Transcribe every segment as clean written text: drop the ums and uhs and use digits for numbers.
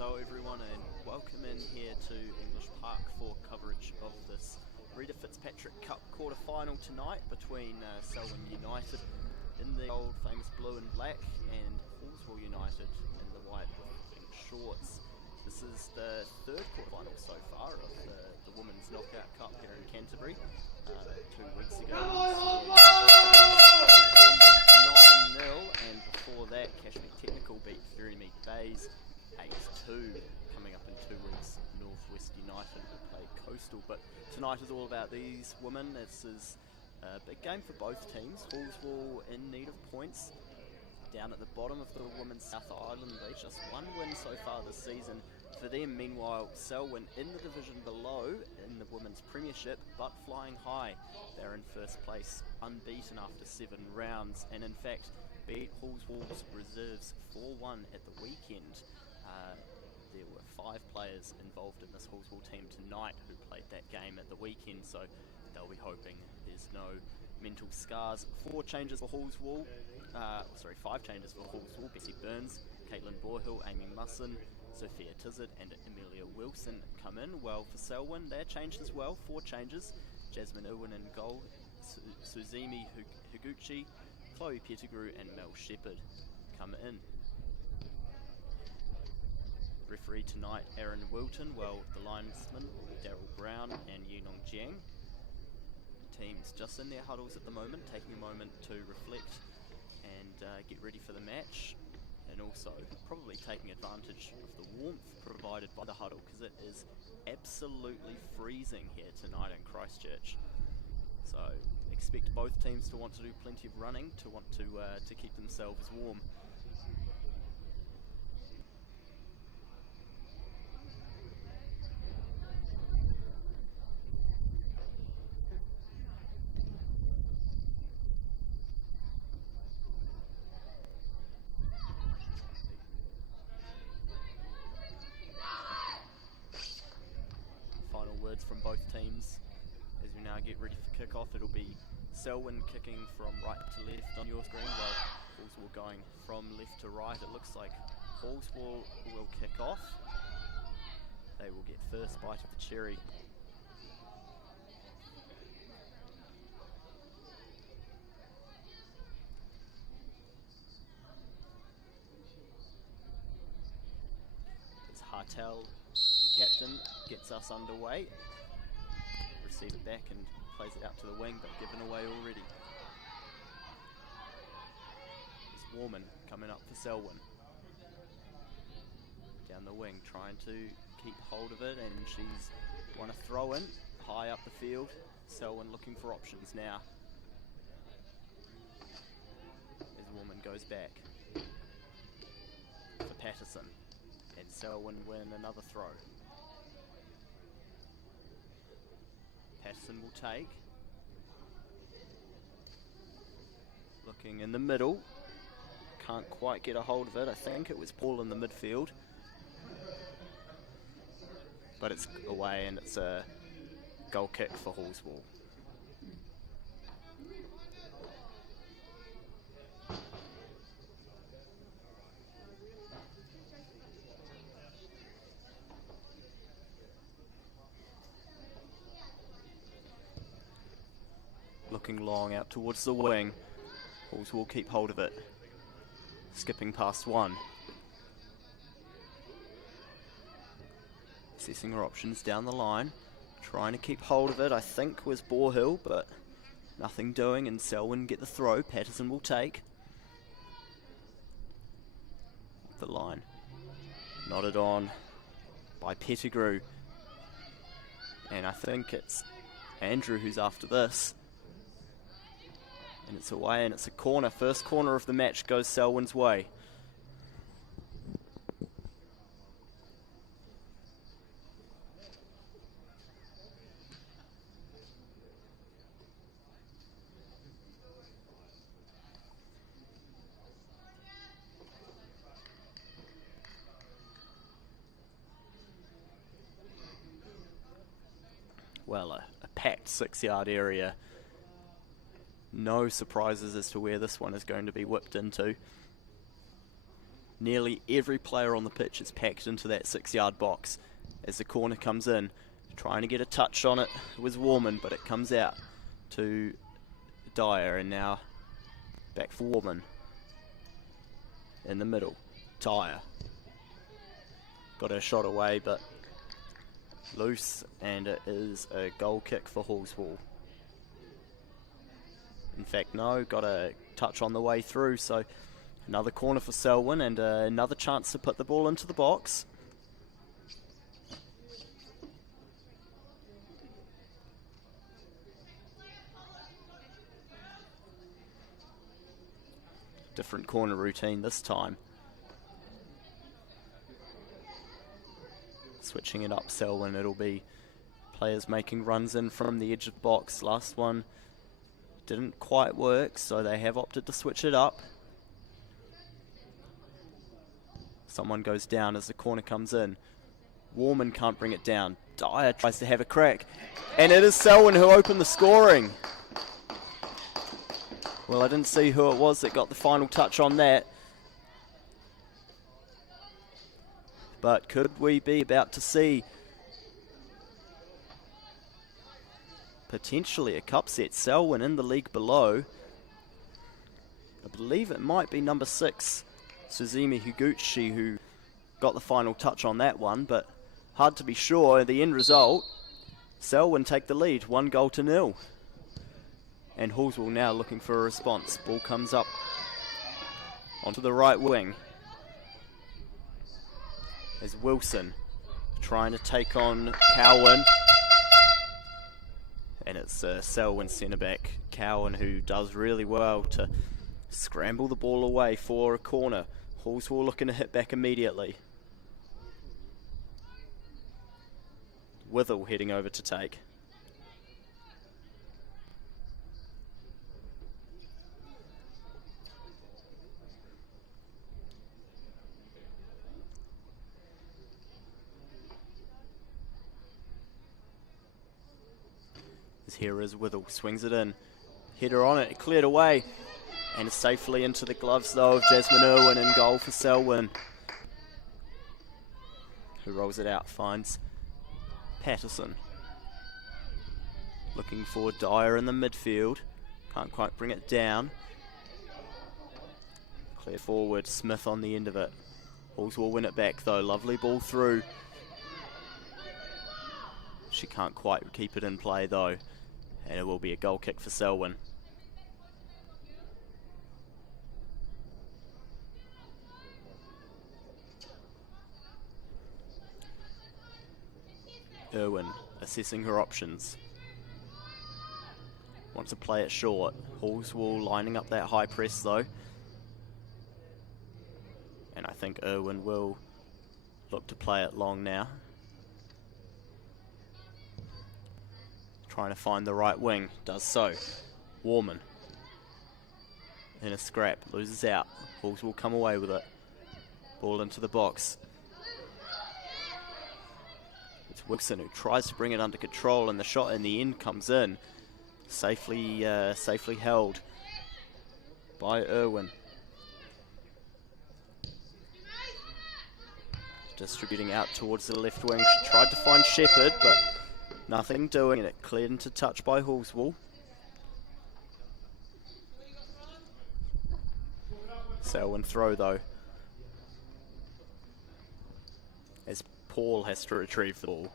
Hello everyone and welcome in here to English Park for coverage of this Reta Fitzpatrick Cup quarter-final tonight between Selwyn United in the old famous blue and black and Halswell United in the white with pink shorts. This is the third quarter-final so far of the Women's Knockout Cup here in Canterbury. 2 weeks ago, 9-0, and before that, Cashmead Technical beat Ferrymead Bays 8-2. Coming up in 2 weeks, Northwest United will play Coastal. But tonight is all about these women. This is a big game for both teams. Halswell in need of points. Down at the bottom of the Women's South Island League, just one win so far this season for them. Meanwhile, Selwyn in the division below in the Women's Premiership, but flying high. They're in first place, unbeaten after 7 rounds, and in fact beat Halswell's reserves 4-1 at the weekend. There were 5 players involved in this Halswell team tonight who played that game at the weekend, so they'll be hoping there's no mental scars. 4 changes for Halswell. 5 changes for Halswell. Bessie Burns, Caitlin Borhill, Amy Musson, Sophia Tizzard and Amelia Wilson come in. Well, for Selwyn, they're changed as well. 4 changes. Jasmine Irwin in goal, Suzimi Higuchi, Chloe Pettigrew and Mel Shepherd come in. Referee tonight, Aaron Wilton. Well, the linesmen, Daryl Brown and Yunong Jiang. Teams just in their huddles at the moment, taking a moment to reflect and get ready for the match, and also probably taking advantage of the warmth provided by the huddle, because it is absolutely freezing here tonight in Christchurch. So expect both teams to want to do plenty of running, to want to keep themselves warm. Words from both teams as we now get ready for kick-off. It'll be Selwyn kicking from right to left on your screen, while Halswell going from left to right. It looks like Halswell will kick off. They will get first bite of the cherry. As Hartel, captain, gets us underway. Receive it back and plays it out to the wing, but given away already. It's Warman coming up for Selwyn. Down the wing, trying to keep hold of it, and she's won a throw in high up the field. Selwyn looking for options now. As Warman goes back for Patterson, and Selwyn win another throw. Patterson will take. Looking in the middle. Can't quite get a hold of it. I think it was Paul in the midfield. But it's away, and it's a goal kick for Halswell. Looking long out towards the wing. Halswell will keep hold of it. Skipping past one. Assessing her options down the line. Trying to keep hold of it, I think was Borhill, but nothing doing, and Selwyn get the throw. Patterson will take. The line. Nodded on by Pettigrew. And I think it's Andrew who's after this. And it's away, and it's a corner. First corner of the match goes Selwyn's way. Well, a packed 6-yard area. No surprises as to where this one is going to be whipped into. Nearly every player on the pitch is packed into that 6-yard box. As the corner comes in, trying to get a touch on it was Warman, but it comes out to Dyer, and now back for Warman. In the middle, Dyer. Got her shot away, but loose, and it is a goal kick for Halswell. In fact, no, got a touch on the way through, so another corner for Selwyn, and another chance to put the ball into the box. Different corner routine this time. Switching it up, Selwyn. It'll be players making runs in from the edge of the box. Last one didn't quite work, so they have opted to switch it up. Someone goes down as the corner comes in. Warman can't bring it down. Dyer tries to have a crack, and it is Selwyn who opened the scoring. Well, I didn't see who it was that got the final touch on that. But could we be about to see potentially a cup set? Selwyn in the league below. I believe it might be number 6, Suzumi Higuchi, who got the final touch on that one, but hard to be sure. The end result, Selwyn take the lead, 1-0. And Halswell now looking for a response. Ball comes up onto the right wing. As Wilson trying to take on Cowan. And it's Selwyn centre back Cowan, who does really well to scramble the ball away for a corner. Halswell looking to hit back immediately. Withell heading over to take. Here is Withell, swings it in, header on it, cleared away, and it's safely into the gloves though of Jasmine Irwin, in goal for Selwyn, who rolls it out, finds Patterson, looking for Dyer in the midfield, can't quite bring it down, clear forward, Smith on the end of it. Halls will win it back though, lovely ball through. She can't quite keep it in play though, and it will be a goal kick for Selwyn. Irwin assessing her options. Wants to play it short. Halswell lining up that high press though. And I think Irwin will look to play it long now. Trying to find the right wing, does so. Warman in a scrap, loses out. Halls will come away with it. Ball into the box. It's Wilson who tries to bring it under control, and the shot in the end comes in. Safely held by Irwin. Distributing out towards the left wing. She tried to find Shepherd, but nothing doing, and it cleared into touch by Halswell. Selwyn throw though, as Paul has to retrieve the ball.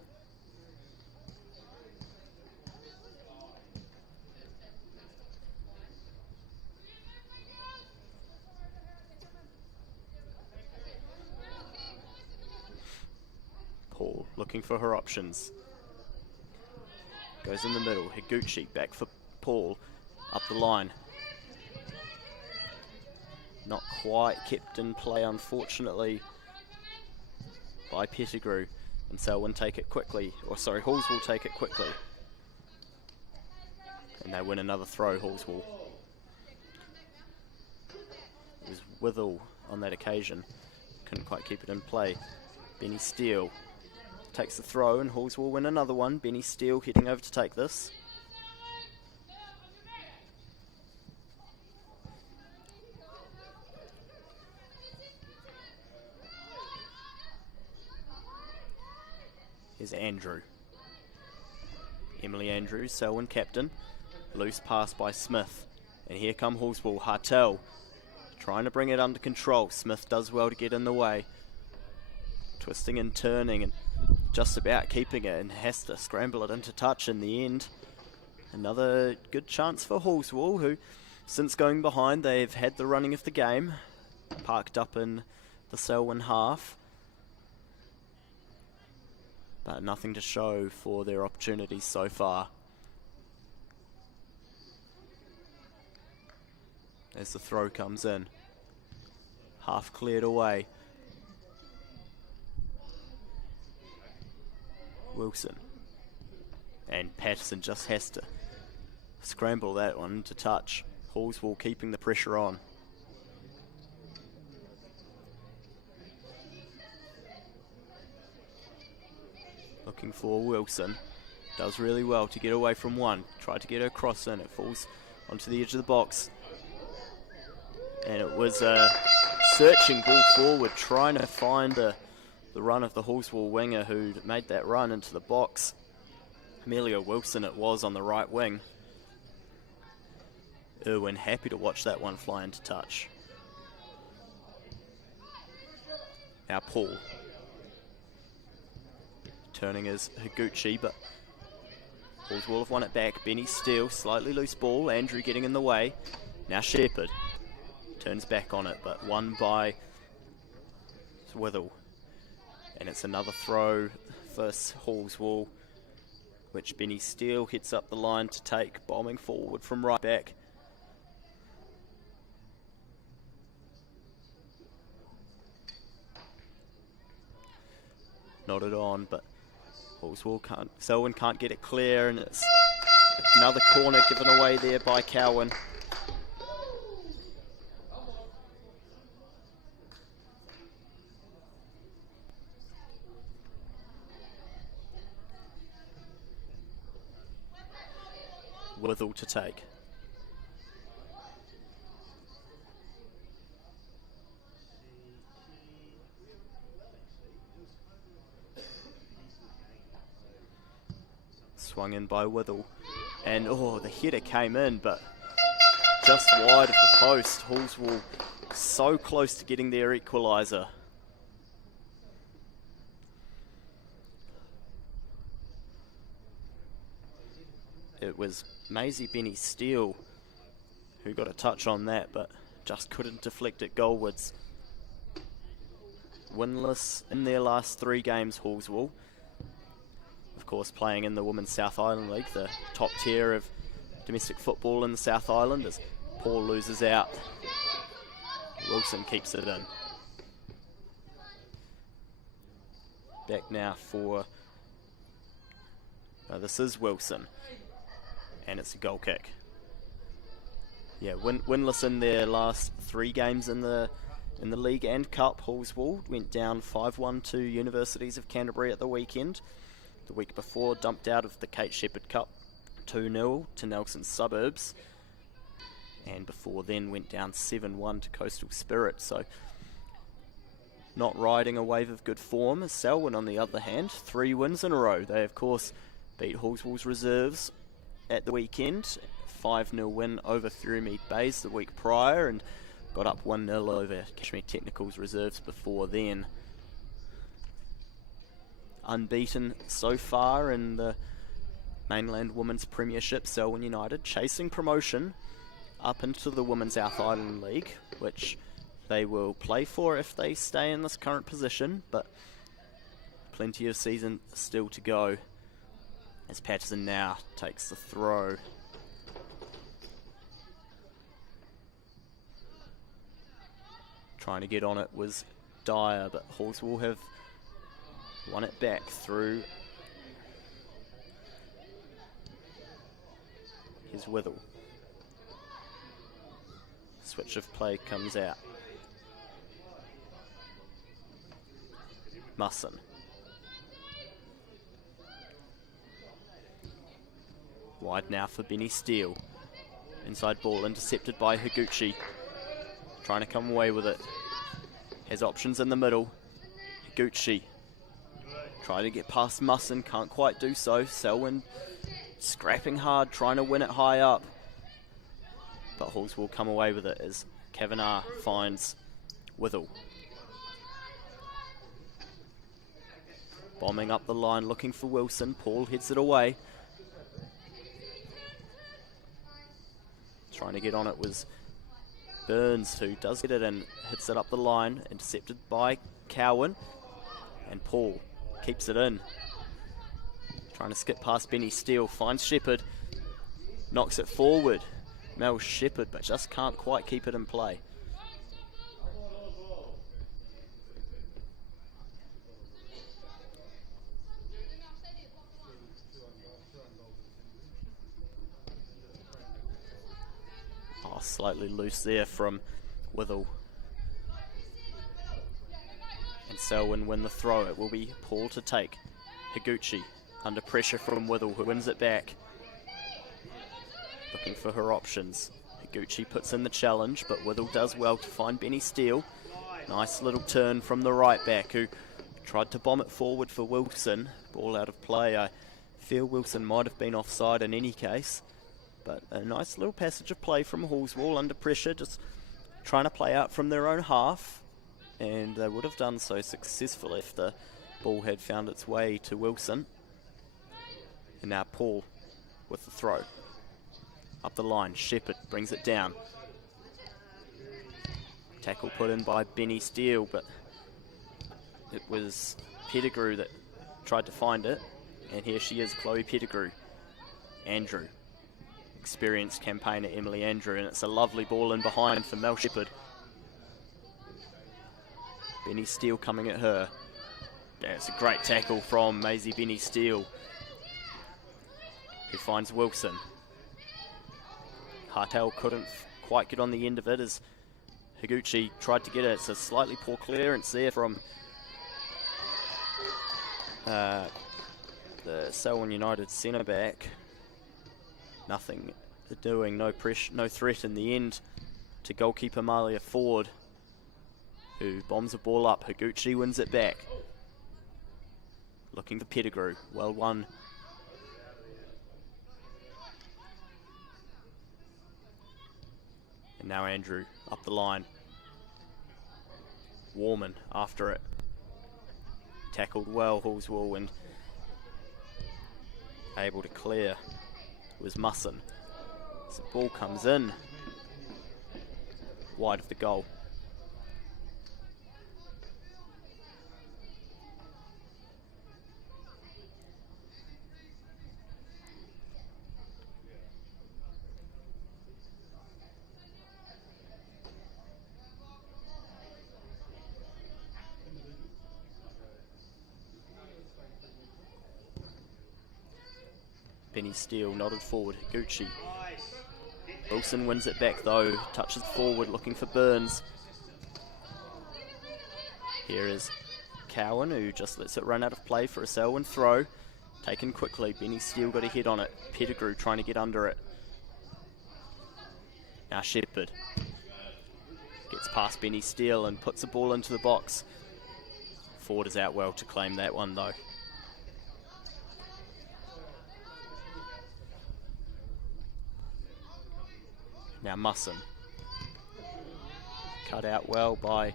Paul looking for her options. Goes in the middle, Higuchi back for Paul, up the line. Not quite kept in play, unfortunately, by Pettigrew. And Selwyn take it quickly, or sorry, Halls will take it quickly. And they win another throw, Halswell. It was Withell on that occasion. Couldn't quite keep it in play. Benny Steele takes the throw, and Halls will win another one. Benny Steele heading over to take this. is Andrew. Emily Andrews, Selwyn captain. Loose pass by Smith. And here come Halswell. Hartel trying to bring it under control. Smith does well to get in the way. Twisting and turning and just about keeping it, and has to scramble it into touch in the end. Another good chance for Halswell, who, since going behind, they've had the running of the game. Parked up in the Selwyn half. But nothing to show for their opportunities so far. As the throw comes in. Half cleared away. Wilson. And Patterson just has to scramble that one to touch. Halswell keeping the pressure on. Looking for Wilson. Does really well to get away from one. Tried to get her cross in. It falls onto the edge of the box. And it was a searching ball forward, trying to find the run of the Halswell winger who made that run into the box. Amelia Wilson it was on the right wing. Irwin happy to watch that one fly into touch. Now Paul. Turning is Higuchi, but Halswell have won it back. Benny Steele, slightly loose ball. Andrew getting in the way. Now Shepherd. Turns back on it, but won by Withell. And it's another throw for Halswell, which Benny Steele hits up the line to take, bombing forward from right back. Nodded on, but Selwyn can't get it clear, and it's another corner given away there by Cowan. Withell to take. Swung in by Withell. And the header came in, but just wide of the post. Halswell so close to getting their equaliser. It was Maisie Benny Steele who got a touch on that, but just couldn't deflect it goalwards. Winless in their last 3 games, Halswell. Of course, playing in the Women's South Island League, the top tier of domestic football in the South Island, as Paul loses out. Wilson keeps it in. Back now for... this is Wilson. And it's a goal kick. Yeah, winless in their last 3 games in the league and cup. Halswell went down 5-1 to Universities of Canterbury at the weekend. The week before, dumped out of the Kate Shepherd Cup 2-0 to Nelson Suburbs. And before then went down 7-1 to Coastal Spirit. So not riding a wave of good form. Selwyn, on the other hand, 3 wins in a row. They, of course, beat Halswell's reserves at the weekend. 5-0 win over Furymead Bays the week prior, and got up 1-0 over Kashmir Technical's reserves before then. Unbeaten so far in the Mainland Women's Premiership, Selwyn United chasing promotion up into the Women's South Island League, which they will play for if they stay in this current position, but plenty of season still to go. As Patterson now takes the throw. Trying to get on it was Dyer, but Halswell have won it back through. Here's Withell. Switch of play comes out. Musson. Wide now for Benny Steele. Inside ball intercepted by Higuchi. Trying to come away with it. Has options in the middle. Higuchi Trying to get past Musson, can't quite do so. Selwyn scrapping hard, trying to win it high up. But Halls will come away with it as Kavanagh finds Withell. Bombing up the line, looking for Wilson. Paul heads it away. Trying to get on it was Burns, who does get it and hits it up the line. Intercepted by Cowan. And Paul keeps it in. Trying to skip past Benny Steele. Finds Shepherd. Knocks it forward. Mel Shepherd, but just can't quite keep it in play. Oh, slightly loose there from Withell. And Selwyn win the throw. It will be Paul to take. Higuchi under pressure from Withell, who wins it back. Looking for her options. Higuchi puts in the challenge, but Withell does well to find Benny Steele. Nice little turn from the right back, who tried to bomb it forward for Wilson. Ball out of play. I feel Wilson might have been offside in any case. But a nice little passage of play from Halswell under pressure, just trying to play out from their own half. And they would have done so successfully if the ball had found its way to Wilson. And now Paul with the throw. Up the line, Shepherd brings it down. Tackle put in by Benny Steele, but it was Pettigrew that tried to find it. And here she is, Chloe Pettigrew. Andrew. Experienced campaigner Emily Andrew, and it's a lovely ball in behind for Mel Shepherd. Benny Steele coming at her. Yeah, it's a great tackle from Maisie Benny Steele, who finds Wilson. Hartel couldn't quite get on the end of it as Higuchi tried to get it. It's a slightly poor clearance there from the Selwyn United centre back. Nothing doing, no pressure, no threat in the end to goalkeeper Malia Ford, who bombs the ball up. Higuchi wins it back. Looking for Pettigrew. Well won. And now Andrew up the line. Warman after it. Tackled well, Halswell, and able to clear was Musson. So the ball comes in wide of the goal. Benny Steele nodded forward. Higuchi. Wilson wins it back though. Touches forward looking for Burns. Here is Cowan, who just lets it run out of play for a Selwyn throw. Taken quickly. Benny Steele got a head on it. Pettigrew trying to get under it. Now Shepherd gets past Benny Steele and puts the ball into the box. Ford is out well to claim that one though. Now Musson. Cut out well by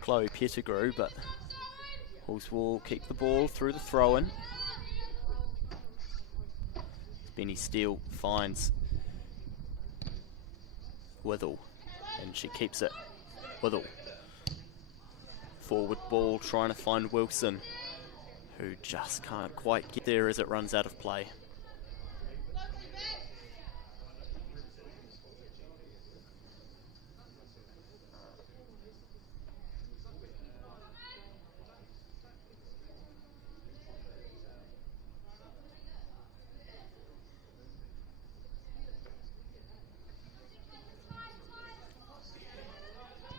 Chloe Pettigrew, but Halls will keep the ball through the throw-in. Benny Steele finds Withell, and she keeps it. Withell. Forward ball trying to find Wilson, who just can't quite get there as it runs out of play.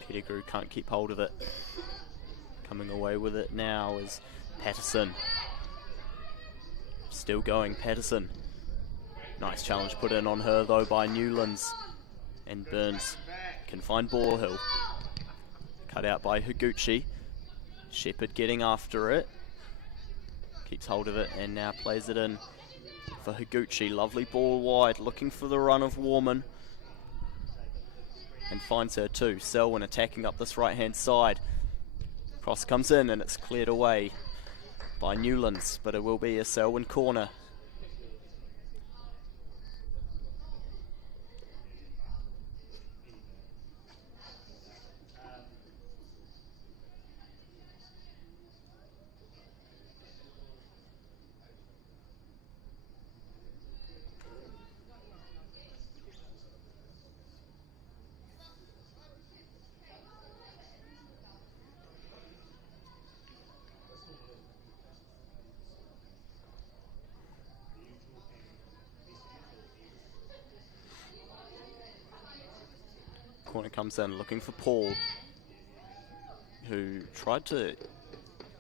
Pettigrew can't keep hold of it. Coming away with it now is Patterson. Still going, Patterson. Nice challenge put in on her though by Newlands. And Burns can find Ballhill. Cut out by Higuchi. Shepherd getting after it. keeps hold of it and now plays it in for Higuchi. Lovely ball wide, looking for the run of Warman. And finds her too. Selwyn attacking up this right-hand side. Cross comes in and it's cleared away by Newlands, but it will be a Selwyn corner. Corner comes in, looking for Paul, who tried to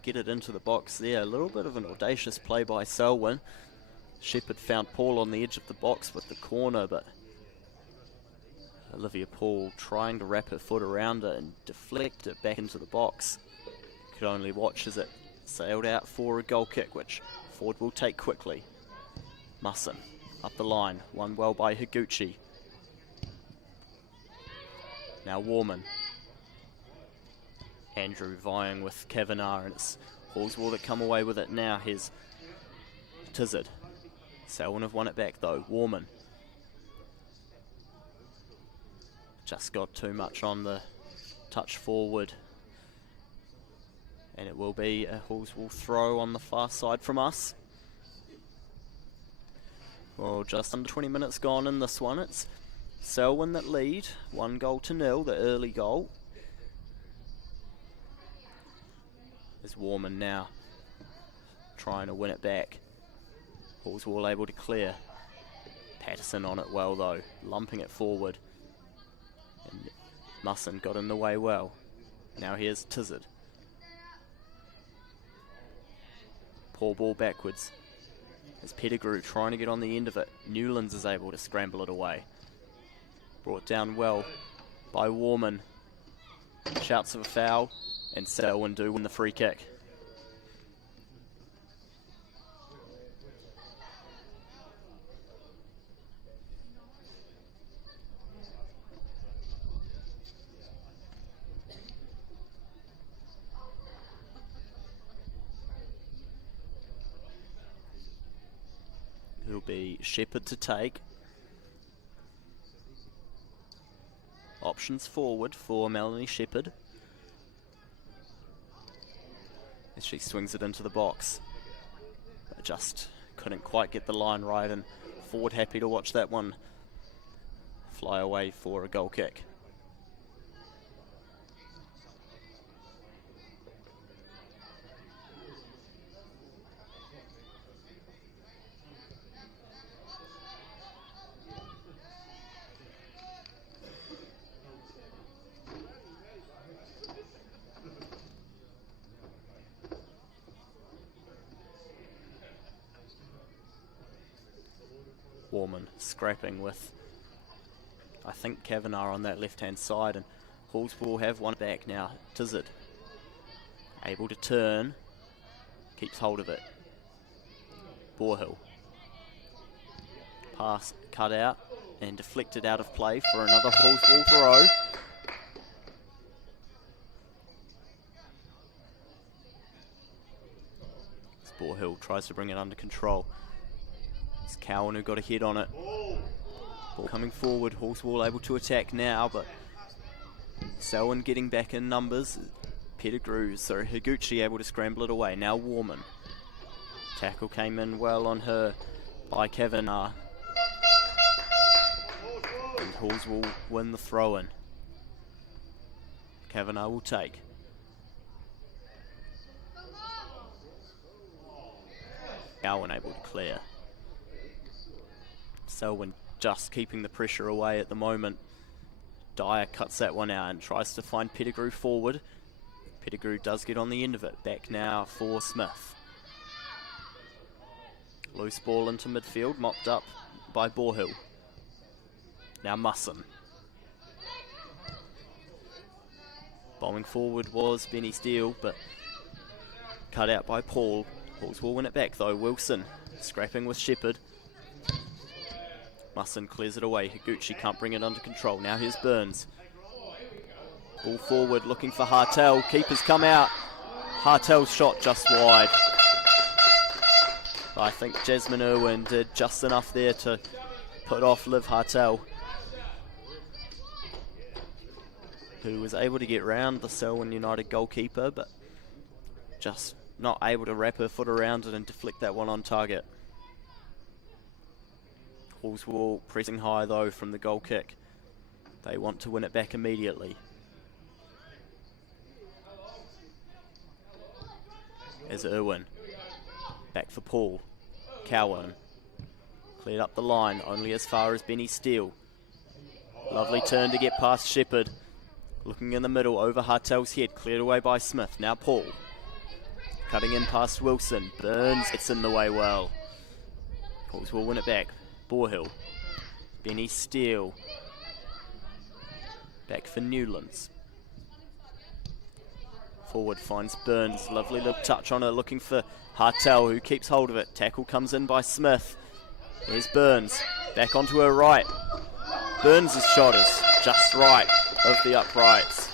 get it into the box there. A little bit of an audacious play by Selwyn. Shepherd found Paul on the edge of the box with the corner, but Olivia Paul trying to wrap her foot around it and deflect it back into the box. Could only watch as it sailed out for a goal kick, which Ford will take quickly. Musson up the line, won well by Higuchi. Now Warman. Andrew vying with Kavanagh, and it's Halswell that come away with it now. Here's Tizzard. Selwyn have won it back though. Warman. Just got too much on the touch forward. And it will be a Halswell throw on the far side from us. Well, just under 20 minutes gone in this one. It's Selwyn that lead, 1-0, the early goal. There's Warman now, trying to win it back. Halswell able to clear. Patterson on it well though, lumping it forward. And Musson got in the way well. Now here's Tizzard. Poor ball backwards. There's Pettigrew trying to get on the end of it. Newlands is able to scramble it away. Brought down well by Warman. Shouts of a foul, and Selwyn do win the free kick. It'll be Shepherd to take. Options forward for Melanie Shepherd as she swings it into the box, but just couldn't quite get the line right, and Ford happy to watch that one fly away for a goal kick. Warman scrapping with, I think, Kavanagh on that left-hand side, and Halls will have one back now. Tizzard able to turn, keeps hold of it. Borhill. Pass cut out and deflected out of play for another Halswell throw. Borhill tries to bring it under control. It's Cowan who got a head on it. Ball coming forward, Halswell able to attack now, but Selwyn getting back in numbers. Higuchi able to scramble it away. Now Warman. Tackle came in well on her by Kavanagh. And Halswell win the throw-in. Kavanagh will take. Cowan able to clear. Selwyn just keeping the pressure away at the moment. Dyer cuts that one out and tries to find Pettigrew forward. Pettigrew does get on the end of it. Back now for Smith. Loose ball into midfield, mopped up by Borhill. Now Musson. Bombing forward was Benny Steele, but cut out by Paul. Hawks will win it back though. Wilson scrapping with Shepherd. Musson clears it away. Higuchi can't bring it under control. Now here's Burns. Ball forward looking for Hartel. Keeper's come out. Hartel's shot just wide. I think Jasmine Irwin did just enough there to put off Liv Hartel, who was able to get round the Selwyn United goalkeeper, but just not able to wrap her foot around it and deflect that one on target. Halswell pressing high though from the goal kick. They want to win it back immediately. As Irwin. Back for Paul. Cowan. Cleared up the line, only as far as Benny Steele. Lovely turn to get past Shepherd. Looking in the middle, over Hartel's head. Cleared away by Smith. Now Paul. Cutting in past Wilson. Burns gets in the way well. Hawks will win it back. Borhill. Benny Steele. Back for Newlands. Forward finds Burns. Lovely little touch on her, looking for Hartel, who keeps hold of it. Tackle comes in by Smith. Here's Burns. Back onto her right. Burns' shot is just right of the uprights.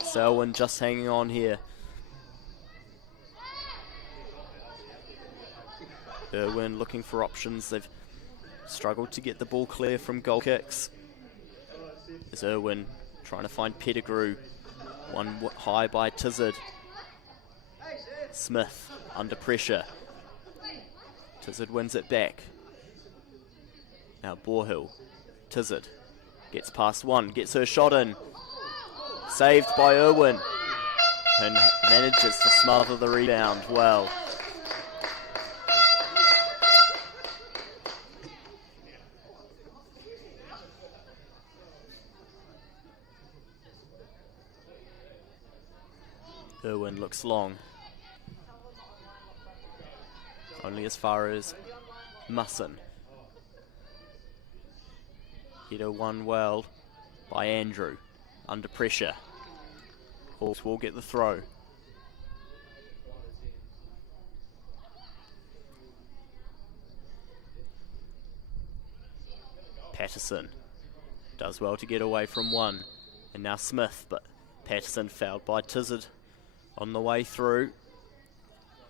Selwyn just hanging on here. Irwin looking for options. They've struggled to get the ball clear from goal kicks. There's Irwin trying to find Pettigrew. One high by Tizard. Smith under pressure. Tizard wins it back. Now Borhill. Tizard gets past one, gets her shot in. Saved by Irwin. And manages to smother the rebound well. Irwin looks long. Only as far as Musson. Header won well by Andrew. Under pressure. Hawks will get the throw. Patterson does well to get away from one. And now Smith, but Patterson fouled by Tizard on the way through.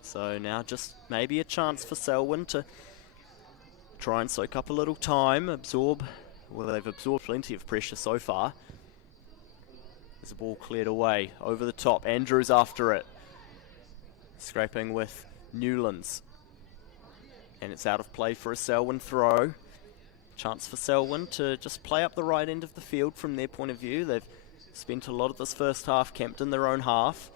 So now just maybe a chance for Selwyn to try and soak up a little time, absorb. Well, they've absorbed plenty of pressure so far. There's the ball cleared away, over the top. Andrews after it. Scraping with Newlands. And it's out of play for a Selwyn throw. Chance for Selwyn to just play up the right end of the field from their point of view. They've spent a lot of this first half camped in their own half.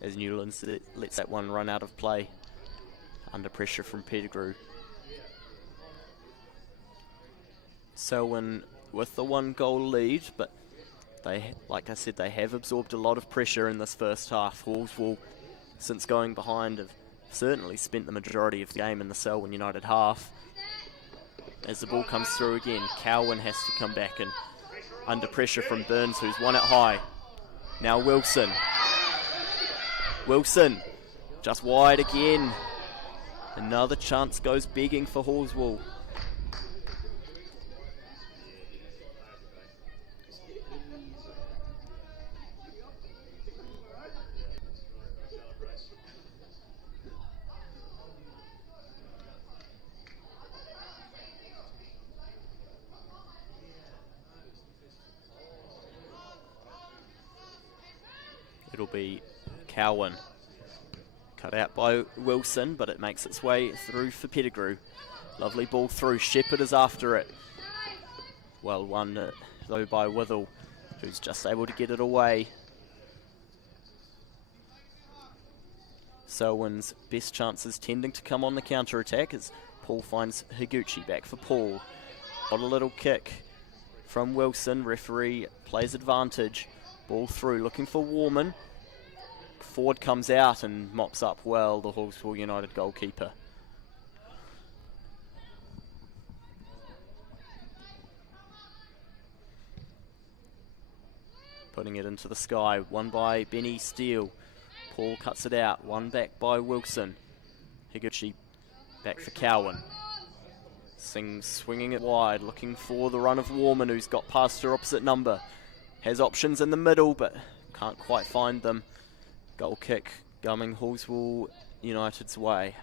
As Newlands lets that one run out of play. Under pressure from Pettigrew. Selwyn with the 1-goal lead, but they, like I said, they have absorbed a lot of pressure in this first half. Halswell, since going behind, have certainly spent the majority of the game in the Selwyn United half. As the ball comes through again, Cowan has to come back, and under pressure from Burns, who's won it high. Now Wilson. Wilson, just wide again. Another chance goes begging for Halswell. It'll be Cowan. Cut out by Wilson, but it makes its way through for Pettigrew. Lovely ball through. Shepherd is after it. Well won though by Withell, who's just able to get it away. Selwyn's best chances tending to come on the counter-attack as Paul finds Higuchi. Back for Paul. Got a little kick from Wilson. Referee plays advantage. Ball through, looking for Warman. Ford comes out and mops up well the Halswell United goalkeeper. putting it into the sky. One by Benny Steele. Paul cuts it out. One back by Wilson. Higuchi back for Cowan. Swinging it wide, looking for the run of Warman, who's got past her opposite number. Has options in the middle, but can't quite find them. Goal kick coming Halswell United's way.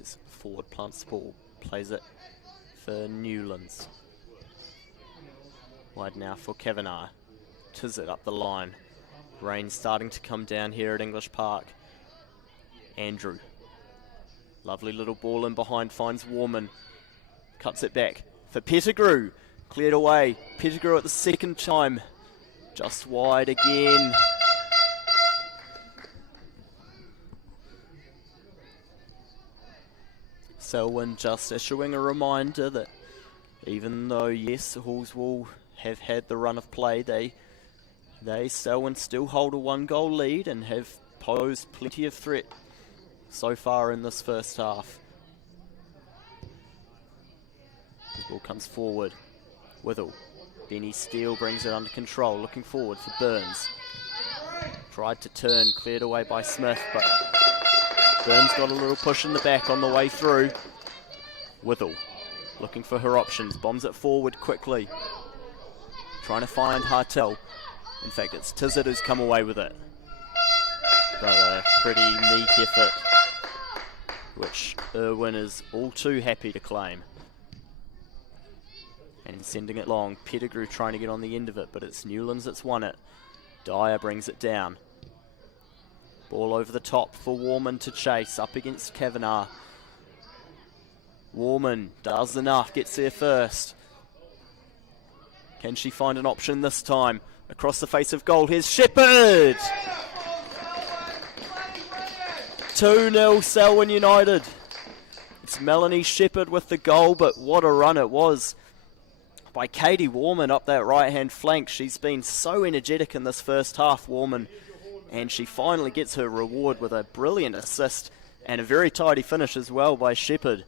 As forward plants ball, plays it for Newlands. Wide now for Kavanagh. Tizzard up the line. Rain starting to come down here at English Park. Andrew. Lovely little ball in behind, finds Warman. Cuts it back for Pettigrew. Cleared away. Pettigrew at the second time. Just wide again. Selwyn just issuing a reminder that even though, yes, Halswell have had the run of play, Selwyn still hold a 1-goal lead and have posed plenty of threat so far in this first half. The ball comes forward. Withell. Benny Steele brings it under control, looking forward for Burns. Tried to turn, cleared away by Smith, but Burns got a little push in the back on the way through. Withell looking for her options, bombs it forward quickly. Trying to find Hartel. In fact, it's Tizzard who's come away with it. But a pretty meek effort, which Irwin is all too happy to claim. And sending it long. Pettigrew trying to get on the end of it, but it's Newlands that's won it. Dyer brings it down. Ball over the top for Warman to chase, up against Kavanagh. Warman does enough, gets there first. Can she find an option this time? Across the face of goal, here's Shepherd! 2-0 Selwyn United. It's Melanie Shepherd with the goal, but what a run it was by Katie Warman up that right-hand flank. She's been so energetic in this first half, Warman, and she finally gets her reward with a brilliant assist and a very tidy finish as well by Shepherd.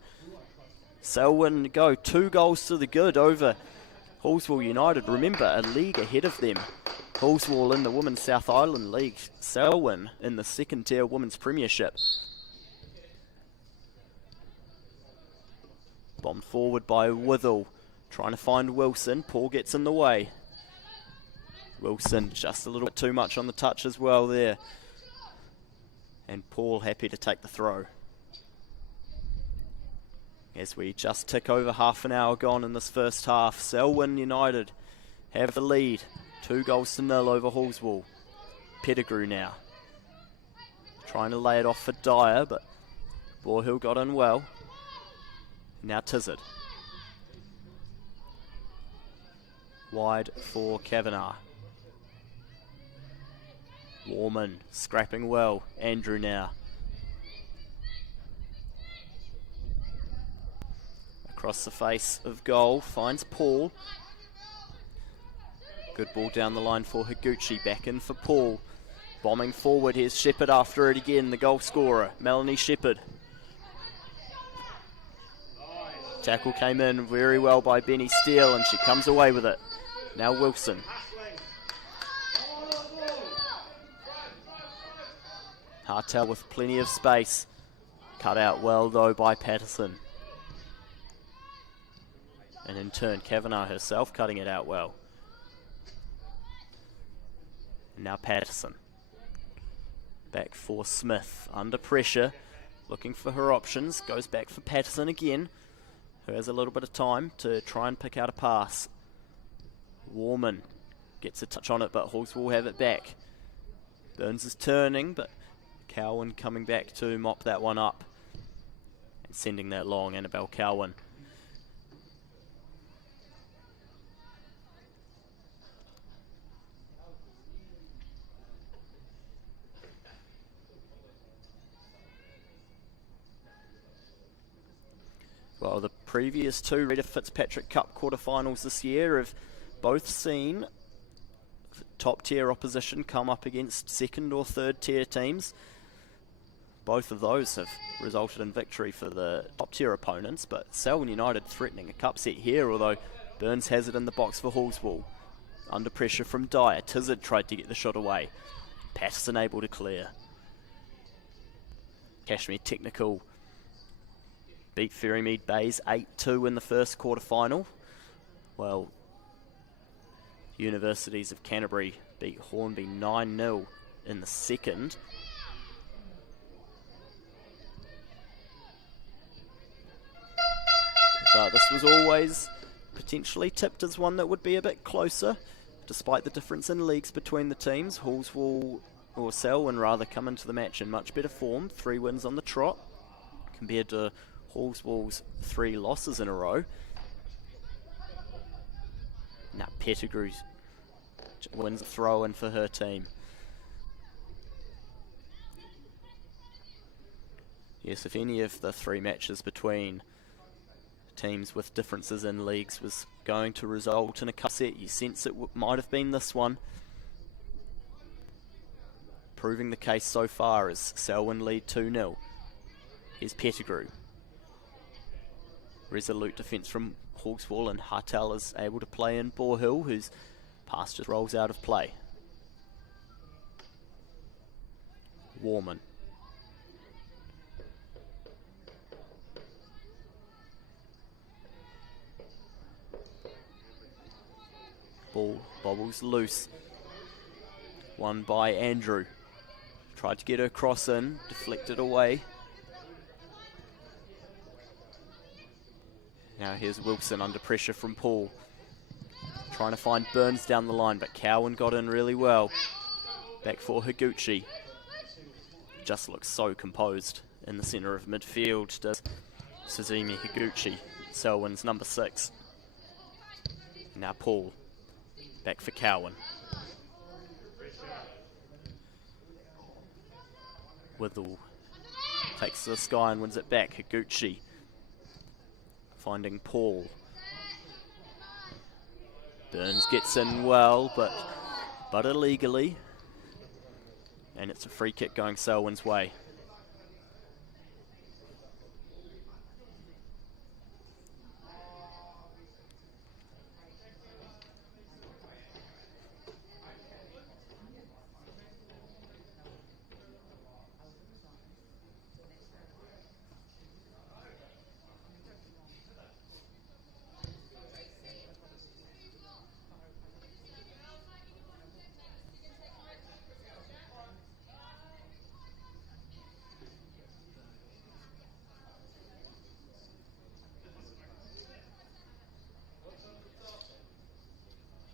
Selwyn go 2 goals to the good over Halswell United. Remember, a league ahead of them. Halswell in the Women's South Island League, Selwyn in the second tier Women's Premiership. Bombed forward by Withell, trying to find Wilson. Paul gets in the way. Wilson just a little bit too much on the touch as well there. And Paul happy to take the throw. As we just tick over half an hour gone in this first half, Selwyn United have the lead. 2-0 over Halswell. Pettigrew now. Trying to lay it off for Dyer, but Borhill got in well. Now Tizzard. Wide for Kavanagh. Warman scrapping well. Andrew now. Across the face of goal, finds Paul. Good ball down the line for Higuchi, back in for Paul. Bombing forward, here's Shepherd after it again, the goal scorer, Melanie Shepherd. Tackle came in very well by Benny Steele and she comes away with it. Now Wilson. Hartel with plenty of space. Cut out well though by Patterson. And in turn, Kavanagh herself cutting it out well. And now Patterson. Back for Smith. Under pressure. Looking for her options. Goes back for Patterson again. Who has a little bit of time to try and pick out a pass. Warman gets a touch on it, but Hawks will have it back. Burns is turning, but Cowan coming back to mop that one up. And sending that long, Annabelle Cowan. Well, the previous 2 Reta Fitzpatrick Cup quarterfinals this year have both seen top tier opposition come up against second or third tier teams. Both of those have resulted in victory for the top tier opponents, but Selwyn United threatening a cup set here, although Burns has it in the box for Halswell. Under pressure from Dyer, Tizard tried to get the shot away. Patterson able to clear. Cashmere Technical beat Ferrymead Bays 8-2 in the first quarter final. Well, Universities of Canterbury beat Hornby 9-0 in the second. But this was always potentially tipped as one that would be a bit closer, despite the difference in leagues between the teams. Halswell, or Selwyn rather, come into the match in much better form. 3 wins on the trot, compared to Halswell's 3 losses in a row. Now Pettigrew wins a throw-in for her team. Yes, if any of the 3 matches between teams with differences in leagues was going to result in a cup set, you sense it might have been this one. Proving the case so far as Selwyn lead 2-0. Here's Pettigrew. Resolute defence from Halswell, and Hartel is able to play in Borhill, whose pass just rolls out of play. Warman. Ball bobbles loose. Won by Andrew. Tried to get her cross in, deflected away. Now here's Wilson under pressure from Paul. Trying to find Burns down the line, but Cowan got in really well. Back for Higuchi. Just looks so composed in the centre of midfield, does Suzumi Higuchi, Selwyn's number 6. Now Paul. Back for Cowan. Withall takes the sky and wins it back. Higuchi finding Paul. Burns gets in well, but illegally. And it's a free kick going Selwyn's way.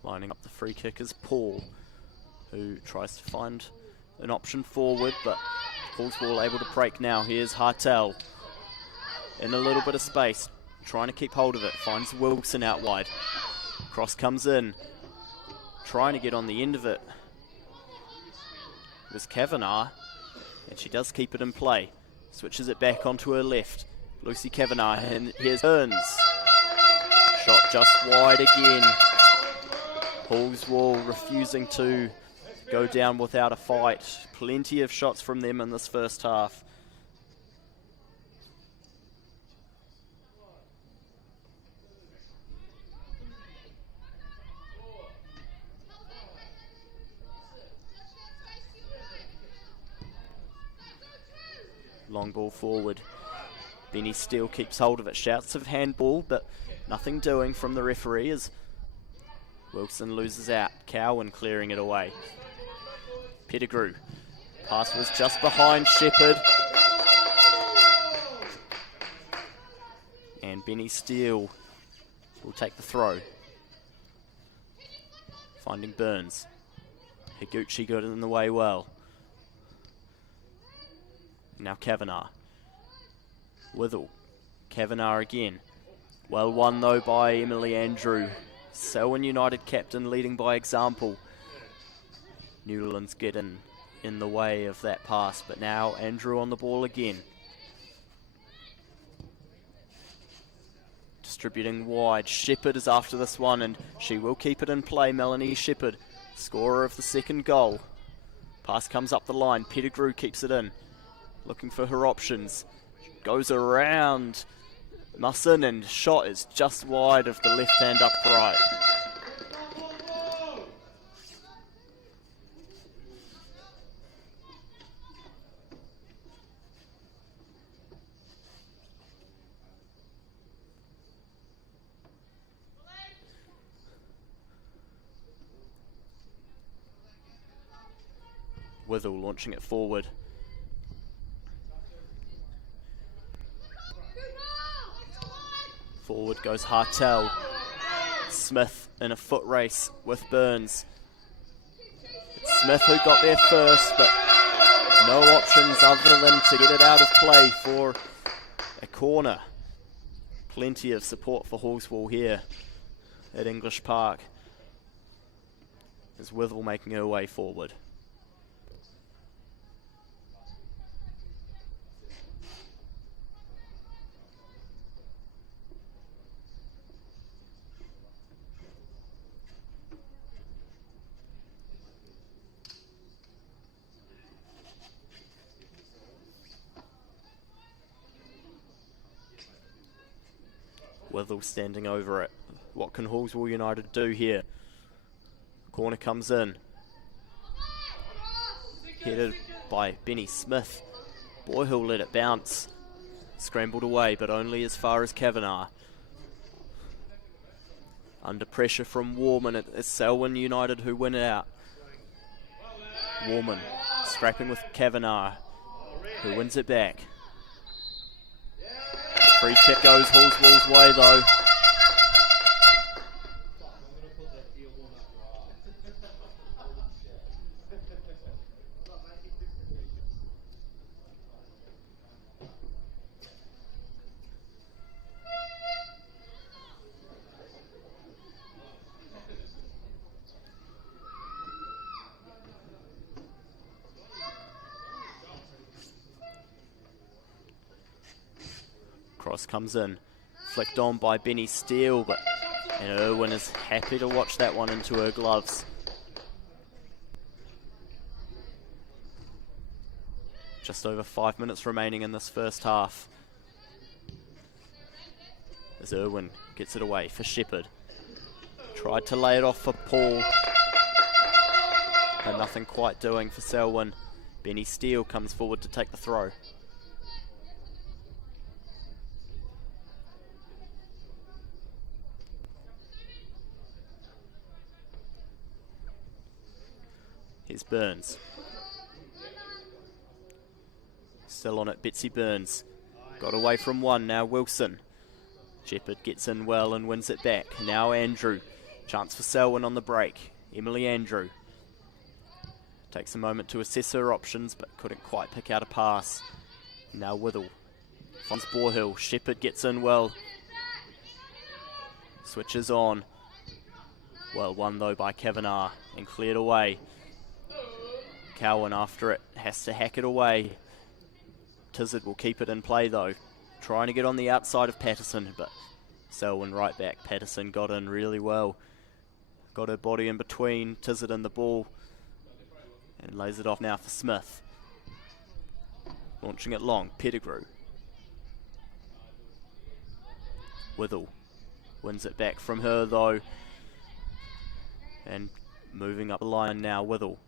Lining up the free kick is Paul, who tries to find an option forward, but Halswell able to break now. Here's Hartel in a little bit of space, trying to keep hold of it. Finds Wilson out wide. Cross comes in, trying to get on the end of it. It was Kavanagh, and she does keep it in play. Switches it back onto her left. Lucy Kavanagh, and here's Burns. Shot just wide again. Halswell refusing to go down without a fight. Plenty of shots from them in this first half. Long ball forward. Benny Steele keeps hold of it. Shouts of handball, but nothing doing from the referee as Wilson loses out. Cowan clearing it away. Pettigrew. Pass was just behind Shepherd. And Benny Steele will take the throw. Finding Burns. Higuchi got in the way well. Now Kavanagh. Withall. Kavanagh again. Well won though by Emily Andrew. Selwyn United captain leading by example. Newlands get in the way of that pass, but now Andrew on the ball again. Just Distributing wide. Shepherd is after this one, and she will keep it in play. Melanie Shepherd, scorer of the second goal. Pass comes up the line. Pettigrew keeps it in. Looking for her options. Goes around Musson, and shot is just wide of the left-hand upright. Withell launching it forward. Forward goes Hartel. Smith in a foot race with Burns. It's Smith who got there first, but no options other than to get it out of play for a corner. Plenty of support for Halswell here at English Park. As Withell making her way forward. Withell standing over it. What can Halswell United do here? Corner comes in. Headed by Benny Smith. Boyhill let it bounce. Scrambled away, but only as far as Kavanagh. Under pressure from Warman. It's Selwyn United who win it out. Warman scrapping with Kavanagh, who wins it back. Free kick goes Halswell's way though. Cross comes in, flicked on by Benny Steele, and Irwin is happy to watch that one into her gloves. Just over 5 minutes remaining in this first half. As Irwin gets it away for Shepherd. Tried to lay it off for Paul, but nothing quite doing for Selwyn. Benny Steele comes forward to take the throw. Here's Burns. Still on it, Betsy Burns. Got away from one, now Wilson. Shepherd gets in well and wins it back. Now Andrew. Chance for Selwyn on the break. Emily Andrew. Takes a moment to assess her options, but couldn't quite pick out a pass. Now Withell. Finds Borehill. Shepherd gets in well. Switches on. Well won though by Kavanagh and cleared away. Cowan after it, has to hack it away. Tizard will keep it in play though. Trying to get on the outside of Patterson, but Selwyn right back. Patterson got in really well. Got her body in between Tizard and the ball. And lays it off now for Smith. Launching it long, Pettigrew. Withell wins it back from her though. And moving up the line now, Withell.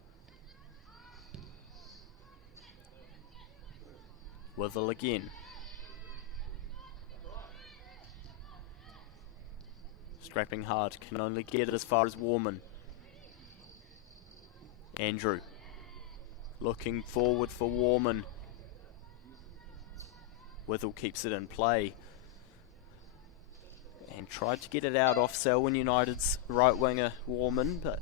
Withell again. Scrapping hard, can only get it as far as Warman. Andrew. Looking forward for Warman. Withell keeps it in play. And tried to get it out off Selwyn United's right winger, Warman, but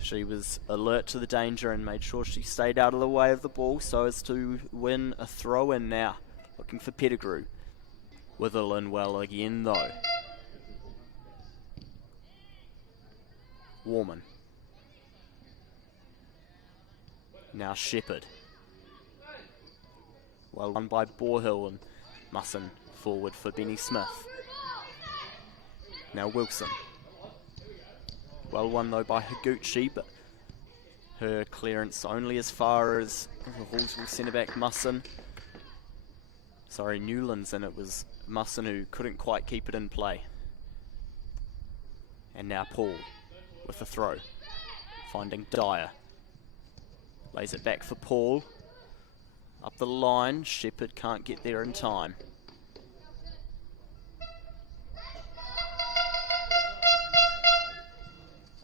she was alert to the danger and made sure she stayed out of the way of the ball so as to win a throw-in now. Looking for Pettigrew. Withell in well again though. Warman. Now Shepherd. Well won by Borehill and Musson forward for Benny Smith. Now Wilson. Well won though by Higuchi, but her clearance only as far as the Halswell centre-back Newlands, and it was Musson who couldn't quite keep it in play. And now Paul with the throw, finding Dyer. Lays it back for Paul. Up the line, Shepherd can't get there in time.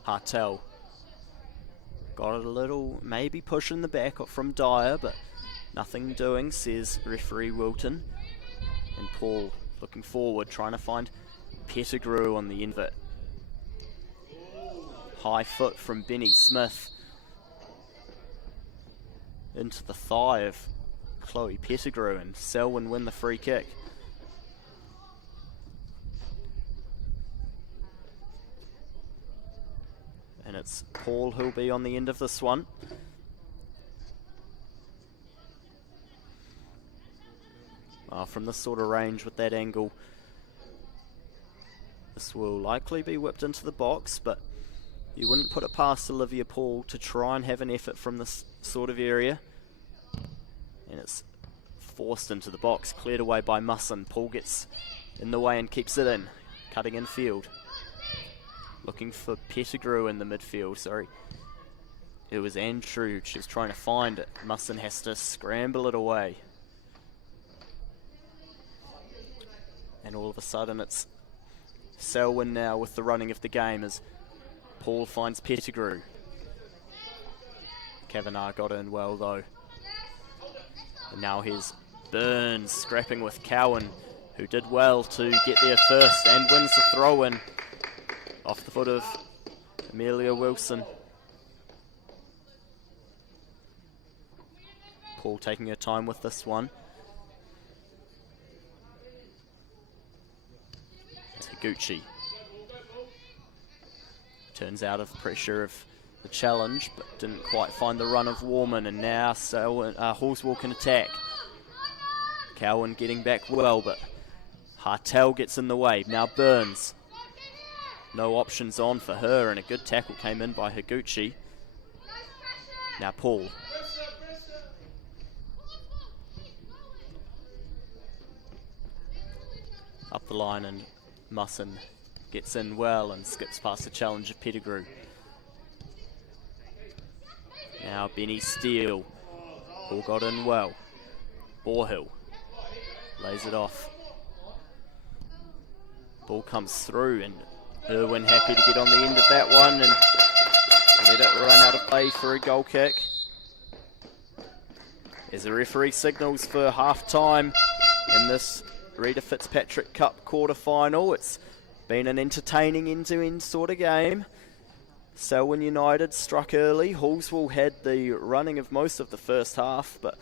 Hartel got it a little, maybe push in the back from Dyer, but nothing doing, says referee Wilton. And Paul looking forward, trying to find Pettigrew on the end of it. High foot from Benny Smith into the thigh of Chloe Pettigrew, and Selwyn win the free kick. And it's Paul who'll be on the end of this one. From this sort of range with that angle, this will likely be whipped into the box, but you wouldn't put it past Olivia Paul to try and have an effort from this sort of area. And it's forced into the box, cleared away by Musson. Paul gets in the way and keeps it in, cutting in field. Looking for Pettigrew in the midfield, sorry. It was Andrew, she's trying to find it. Musson has to scramble it away. And all of a sudden it's Selwyn now with the running of the game as Paul finds Pettigrew. Kavanagh got in well though. And now here's Burns scrapping with Cowan, who did well to get there first and wins the throw-in off the foot of Amelia Wilson. Paul taking her time with this one. Higuchi turns out of pressure of the challenge, but didn't quite find the run of Warman, and now Halswell can attack. Cowan getting back well, but Hartel gets in the way. Now Burns. No options on for her, and a good tackle came in by Higuchi. Now Paul. Up the line, and Musson gets in well and skips past the challenge of Pettigrew. Now Benny Steele. All got in well. Borhill lays it off. Ball comes through, and Irwin happy to get on the end of that one and let it run out of play for a goal kick. As the referee signals for half-time in this Reta Fitzpatrick Cup quarter-final. It's been an entertaining end-to-end sort of game. Selwyn United struck early. Halswell had the running of most of the first half, but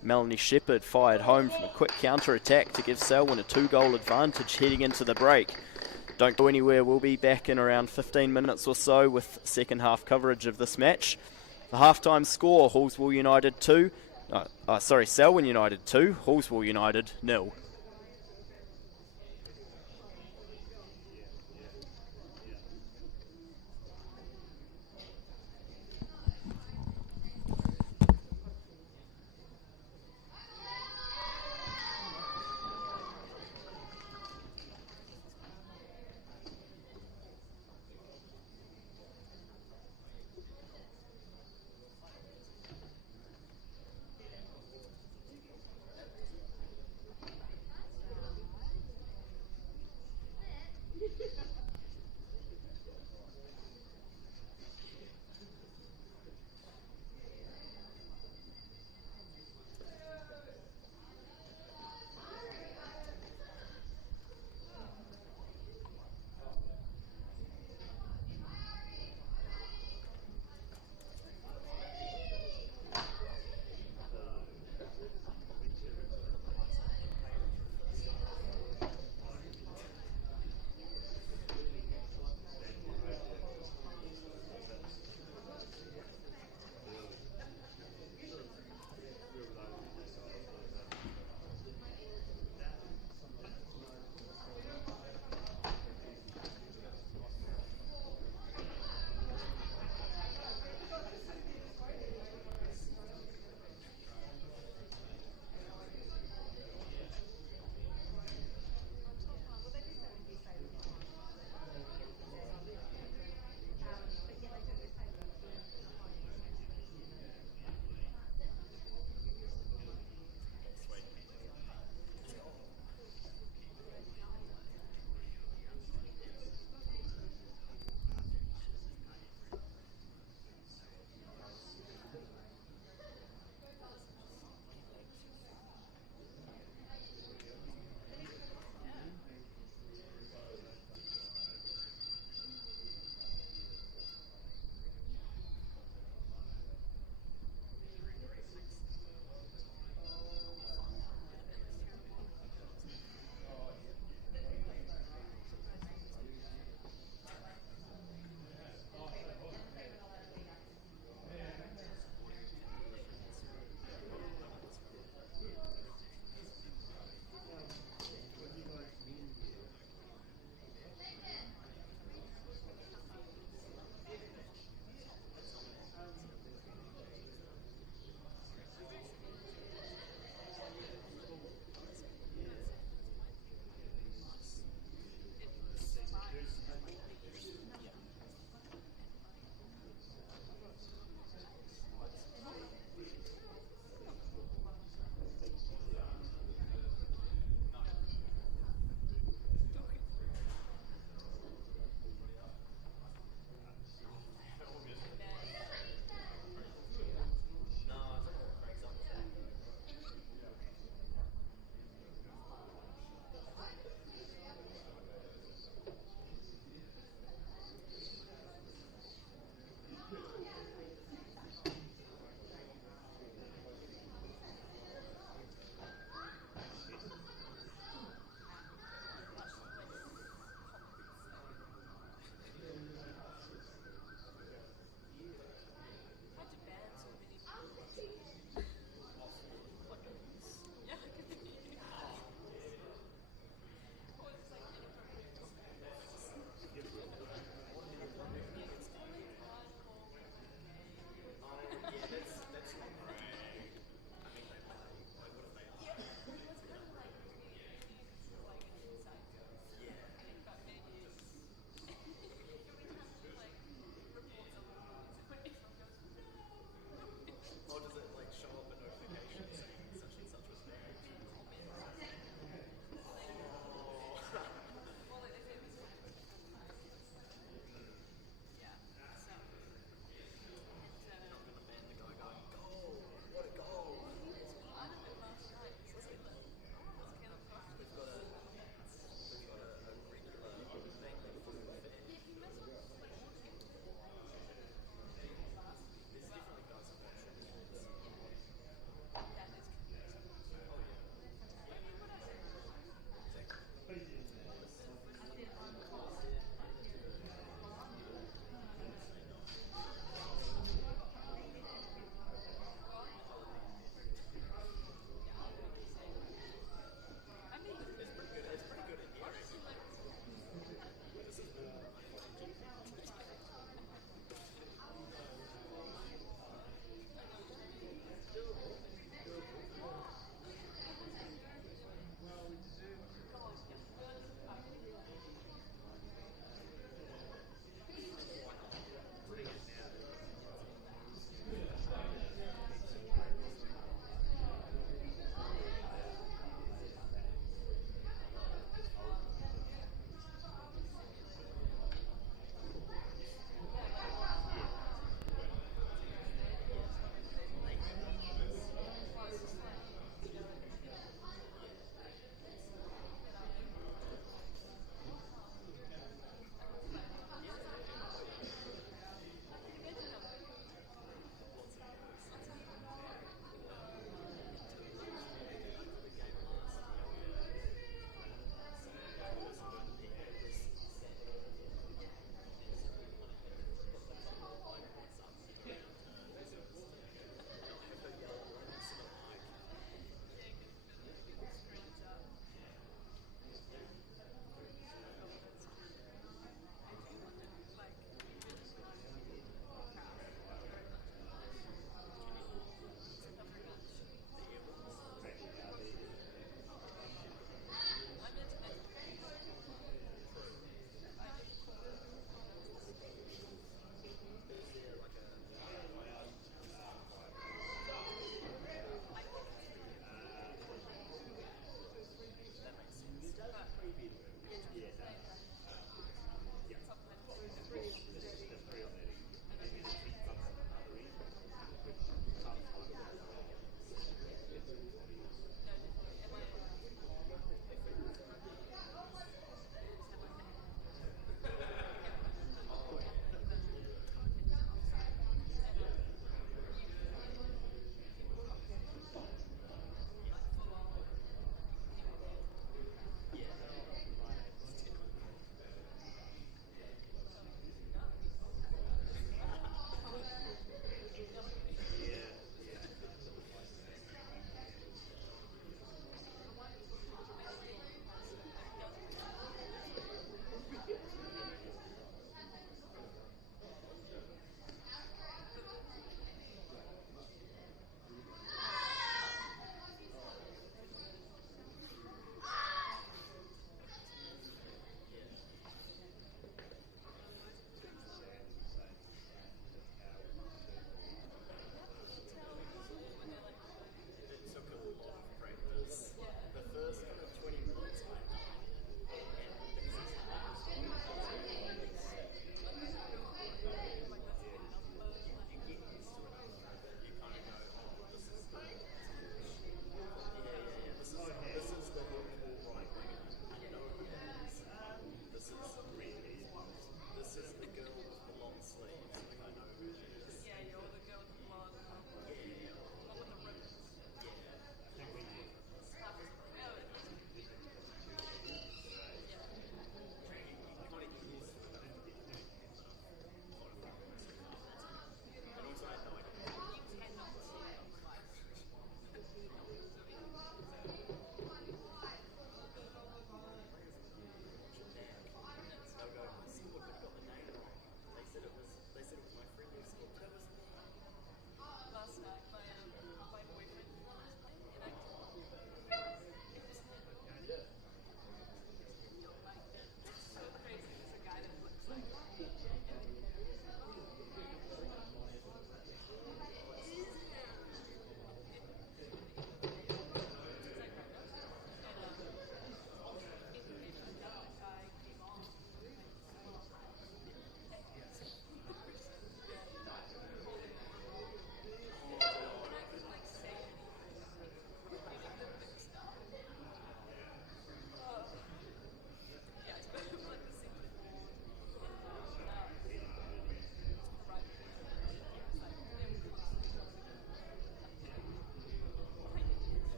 Melanie Shepherd fired home from a quick counter-attack to give Selwyn a 2-goal advantage heading into the break. Don't go anywhere, we'll be back in around 15 minutes or so with second half coverage of this match. The half-time score, Selwyn United 2, Halswell United 0.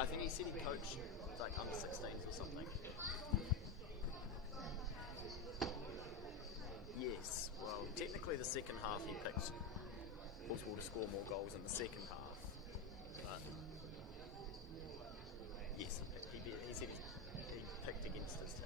I think he said he coached like under 16s or something. Yes, well, technically the second half he picked Halswell to score more goals in the second half. But yes, he said he picked against his team.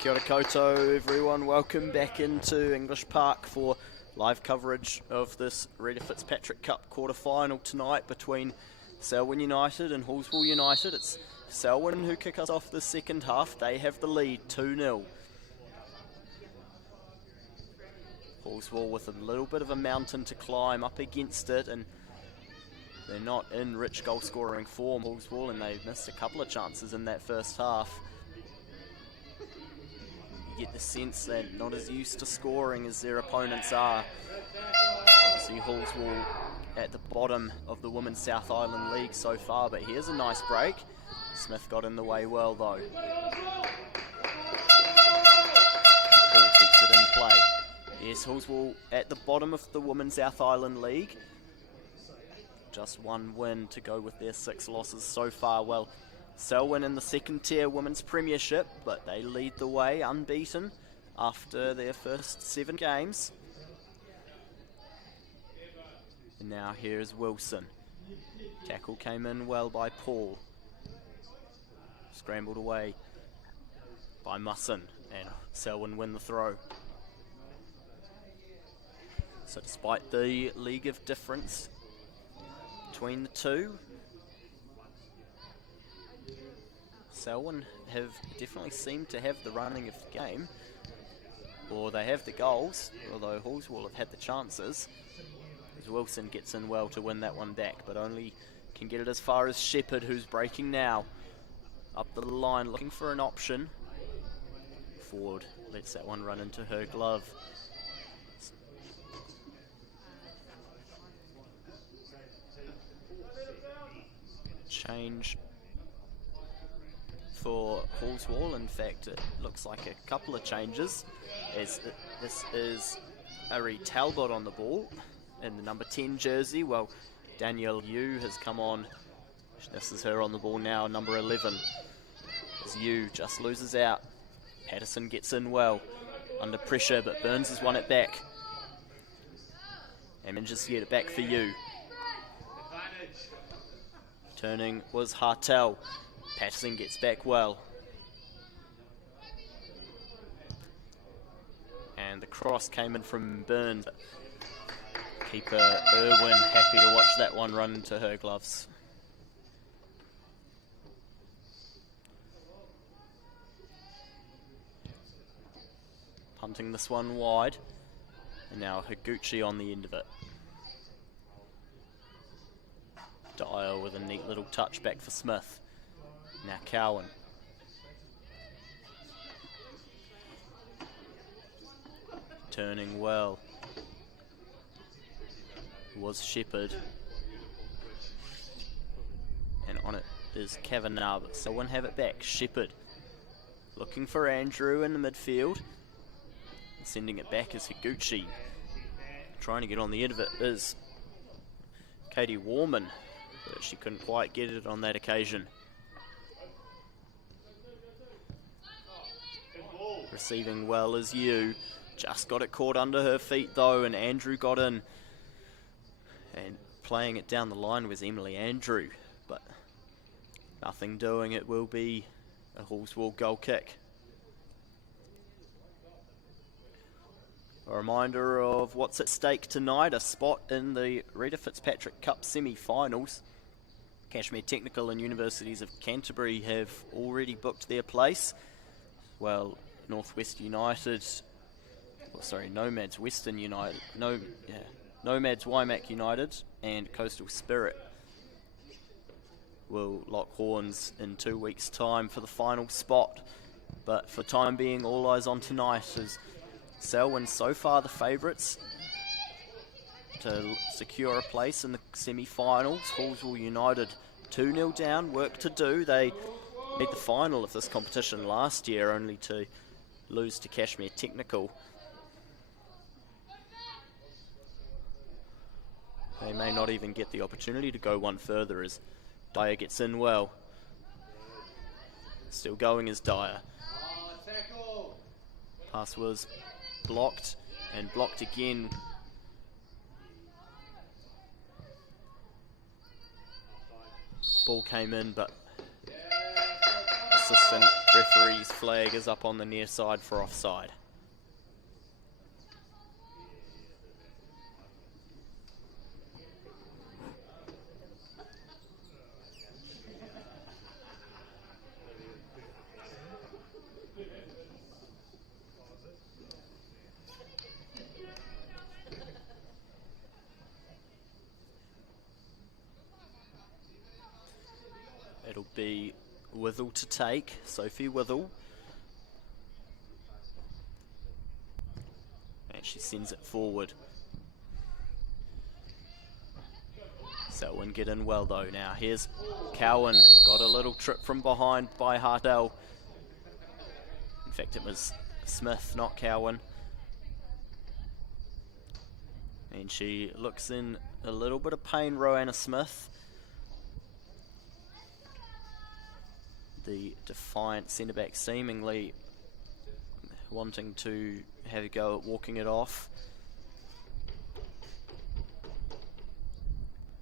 Kia ora koutou everyone, welcome back into English Park for live coverage of this Reta Fitzpatrick Cup quarter-final tonight between Selwyn United and Halswell United. It's Selwyn who kick us off the second half. They have the lead 2-0. Halswell with a little bit of a mountain to climb up against it, and they're not in rich goal scoring form, Halswell, and they missed a couple of chances in that first half. Get the sense that not as used to scoring as their opponents are. Obviously Halswell at the bottom of the Women's South Island League so far, but here's a nice break. Smith got in the way well though. Ball keeps it in play. Yes, Halswell at the bottom of the Women's South Island League. Just one win to go with their 6 losses so far. Well, Selwyn in the second tier Women's Premiership, but they lead the way unbeaten after their first 7 games. And now here's Wilson. Tackle came in well by Paul. Scrambled away by Musson, and Selwyn win the throw. So despite the league of difference between the two, Selwyn have definitely seemed to have the running of the game, or they have the goals, although Halswell have had the chances, as Wilson gets in well to win that one back, but only can get it as far as Shepherd, who's breaking now. Up the line, looking for an option. Ford lets that one run into her glove. Change for Halswell. In fact, it looks like a couple of changes, as this is Ari Talbot on the ball in the number 10 jersey. Well, Danielle Yu has come on. This is her on the ball now, number 11. As Yu just loses out. Patterson gets in well, under pressure, but Burns has won it back. And manages to get it back for Yu. Turning was Hartel. Patterson gets back well. And the cross came in from Burns. Keeper Irwin happy to watch that one run into her gloves. Punting this one wide. And now Higuchi on the end of it. Dyer with a neat little touch back for Smith. Now Cowan. Turning well. Was Shepherd. And on it is Kavanagh, but Selwyn have it back. Shepherd looking for Andrew in the midfield. Sending it back is Higuchi. Trying to get on the end of it is Katie Warman, but she couldn't quite get it on that occasion. Receiving well is you. Just got it caught under her feet though, and Andrew got in. And playing it down the line was Emily Andrew, but nothing doing. It will be a Halswell goal kick. A reminder of what's at stake tonight, a spot in the Reta Fitzpatrick Cup semi-finals. Cashmere Technical and Universities of Canterbury have already booked their place. Well, Northwest United, Nomads Western United, Nomads Waimak United and Coastal Spirit will lock horns in 2 weeks' time for the final spot. But for time being, all eyes on tonight as Selwyn so far the favourites to secure a place in the semi-finals. Halswell United 2-0 down, work to do. They made the final of this competition last year only to lose to Cashmere Technical. They may not even get the opportunity to go one further as Dyer gets in well. Still going is Dyer. Pass was blocked and blocked again. Ball came in, but assistant referee's flag is up on the near side for offside. It'll be Withell to take, Sophie Withell. And she sends it forward. Selwyn get in well though now. Here's Cowan, got a little trip from behind by Hartell. In fact, it was Smith, not Cowan. And she looks in a little bit of pain, Roanna Smith. The defiant centre-back seemingly wanting to have a go at walking it off.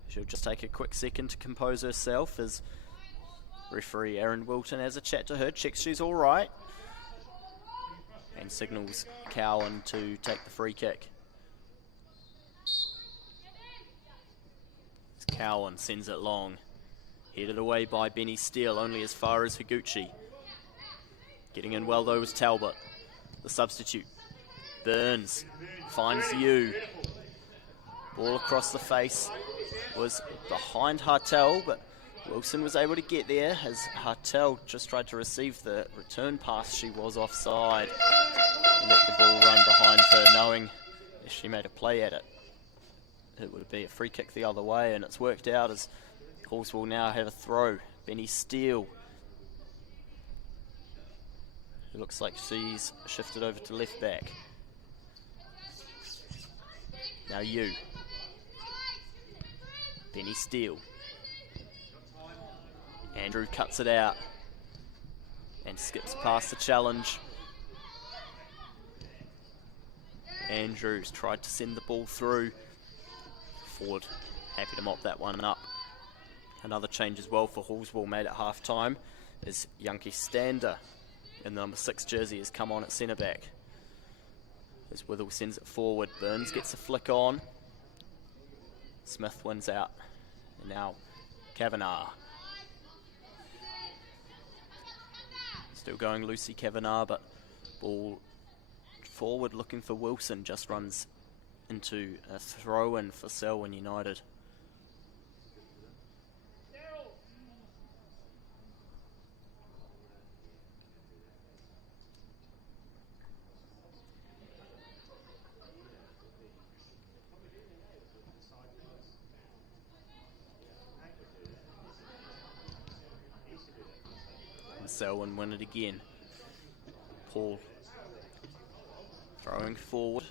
She'll just take a quick second to compose herself as referee Aaron Wilton has a chat to her, checks she's all right, and signals Cowan to take the free kick. Cowan sends it long. Headed away by Benny Steele, only as far as Higuchi. Getting in well though was Talbot, the substitute. Burns finds you. Ball across the face was behind Hartell, but Wilson was able to get there as Hartell just tried to receive the return pass. She was offside. Let the ball run behind her, knowing if she made a play at it, it would be a free kick the other way, and it's worked out as Halswell will now have a throw. Benny Steele. It looks like she's shifted over to left back. Now you. Benny Steele. Andrew cuts it out and skips past the challenge. Andrews tried to send the ball through. Ford happy to mop that one up. Another change as well for Halswell made at half time is Yankee Stander in the number 6 jersey has come on at centre back. As Withell sends it forward, Burns gets a flick on. Smith wins out. And now Kavanagh. Still going Lucy Kavanagh, but ball forward looking for Wilson, just runs into a throw-in for Selwyn United. Selwyn win it again. Paul throwing forward.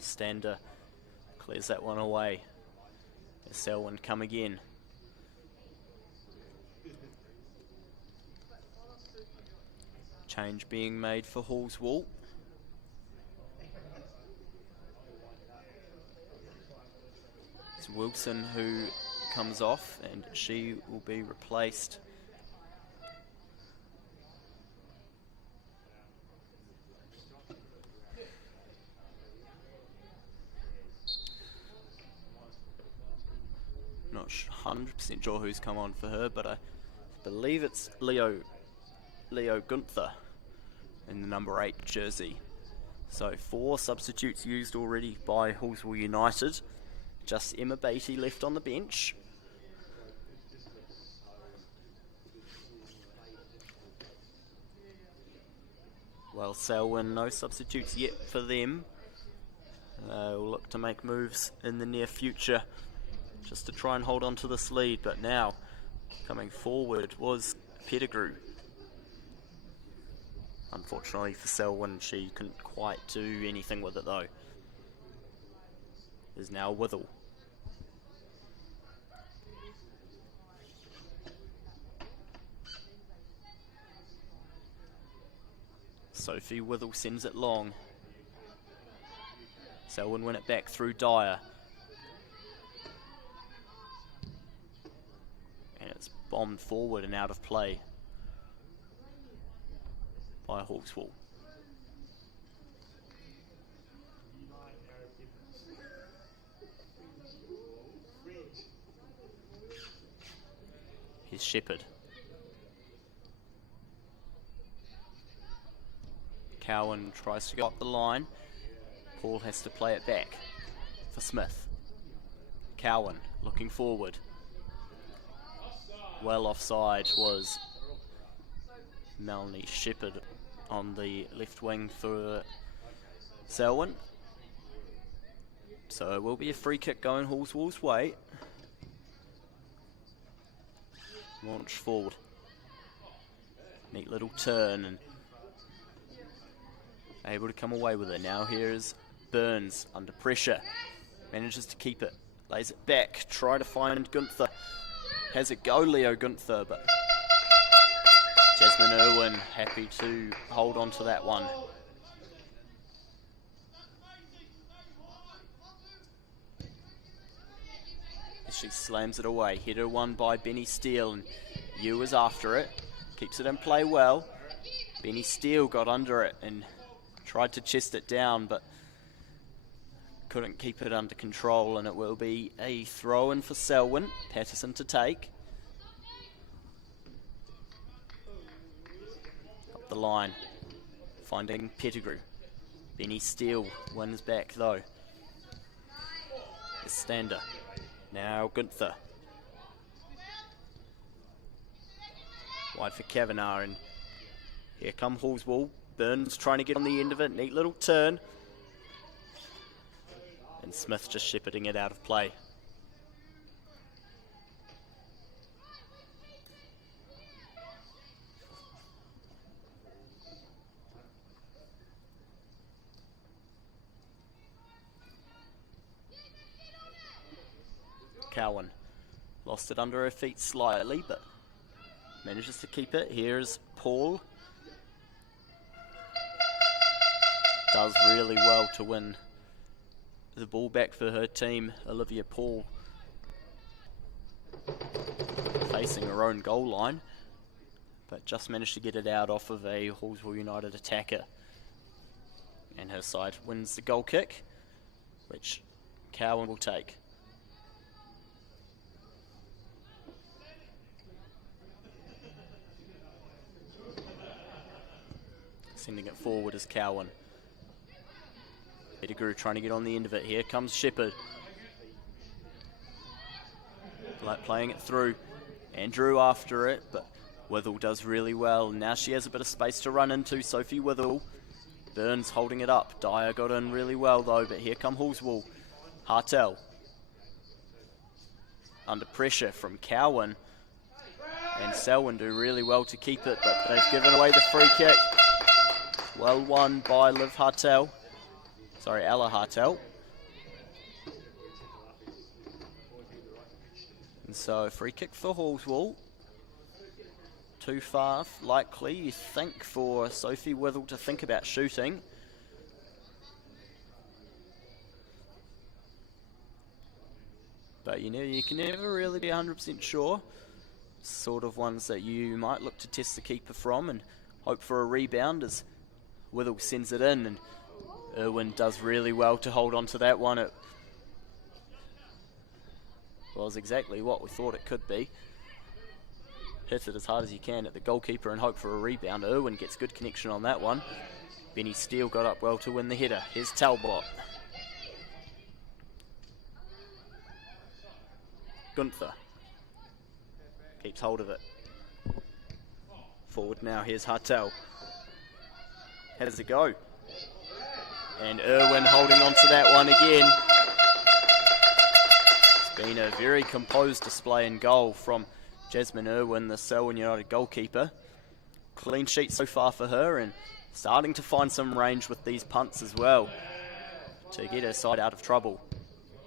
Stander clears that one away. Selwyn come again. Change being made for Halswell. It's Wilson who comes off, and she will be replaced. Not 100% sure who's come on for her, but I believe it's Leo Gunther in the number 8 jersey. So 4 substitutes used already by Halswell United. Just Emma Beatty left on the bench. Well, Selwyn, no substitutes yet for them. We'll look to make moves in the near future just to try and hold on to this lead, but now coming forward was Pettigrew. Unfortunately for Selwyn, she couldn't quite do anything with it though. Is now Withell. Sophie Withell sends it long. Selwyn win it back through Dyer. And it's bombed forward and out of play by Halswell. Here's Shepherd. Cowan tries to go up the line. Paul has to play it back for Smith. Cowan looking forward. Well offside was Melanie Shepherd on the left wing for Selwyn. So it will be a free kick going Halswell's way. Launch forward. Neat little turn and able to come away with it. Now here is Burns under pressure. Manages to keep it. Lays it back. Try to find Gunther. Has it go Leo Gunther, but Jasmine Irwin happy to hold on to that one. She slams it away. Header won by Benny Steele, and Yu is after it. Keeps it in play well. Benny Steele got under it and tried to chest it down, but couldn't keep it under control, and it will be a throw-in for Selwyn. Patterson to take. Up the line, finding Pettigrew. Benny Steele wins back though. It's Stander. Now Gunther. Wide for Kavanagh, and here come Halswell. Burns trying to get on the end of it. Neat little turn. And Smith just shepherding it out of play. Cowan lost it under her feet slightly, but manages to keep it. Here's Paul. Does really well to win the ball back for her team. Olivia Paul facing her own goal line, but just managed to get it out off of a Halswell United attacker. And her side wins the goal kick, which Cowan will take. Sending it forward is Cowan. Pettigrew trying to get on the end of it. Here comes Shepherd. Playing it through. Andrew after it, but Withell does really well. Now she has a bit of space to run into. Sophie Withell. Burns holding it up. Dyer got in really well though, but here come Halswell. Hartel. Under pressure from Cowan. And Selwyn do really well to keep it, but they've given away the free kick. Well won by Liv Hartel. Sorry, Ella Hartel. And so free kick for Halswell. Too far, likely, you think, for Sophie Withell to think about shooting. But you can never really be 100% sure. Sort of ones that you might look to test the keeper from and hope for a rebound as Withell sends it in, and Irwin does really well to hold on to that one. It was exactly what we thought it could be. Hit it as hard as you can at the goalkeeper and hope for a rebound. Irwin gets good connection on that one. Benny Steele got up well to win the header. Here's Talbot. Gunther keeps hold of it. Forward now, here's Hartel. How does it go? And Irwin holding on to that one again. It's been a very composed display in goal from Jasmine Irwin, the Selwyn United goalkeeper. Clean sheet so far for her, and starting to find some range with these punts as well to get her side out of trouble.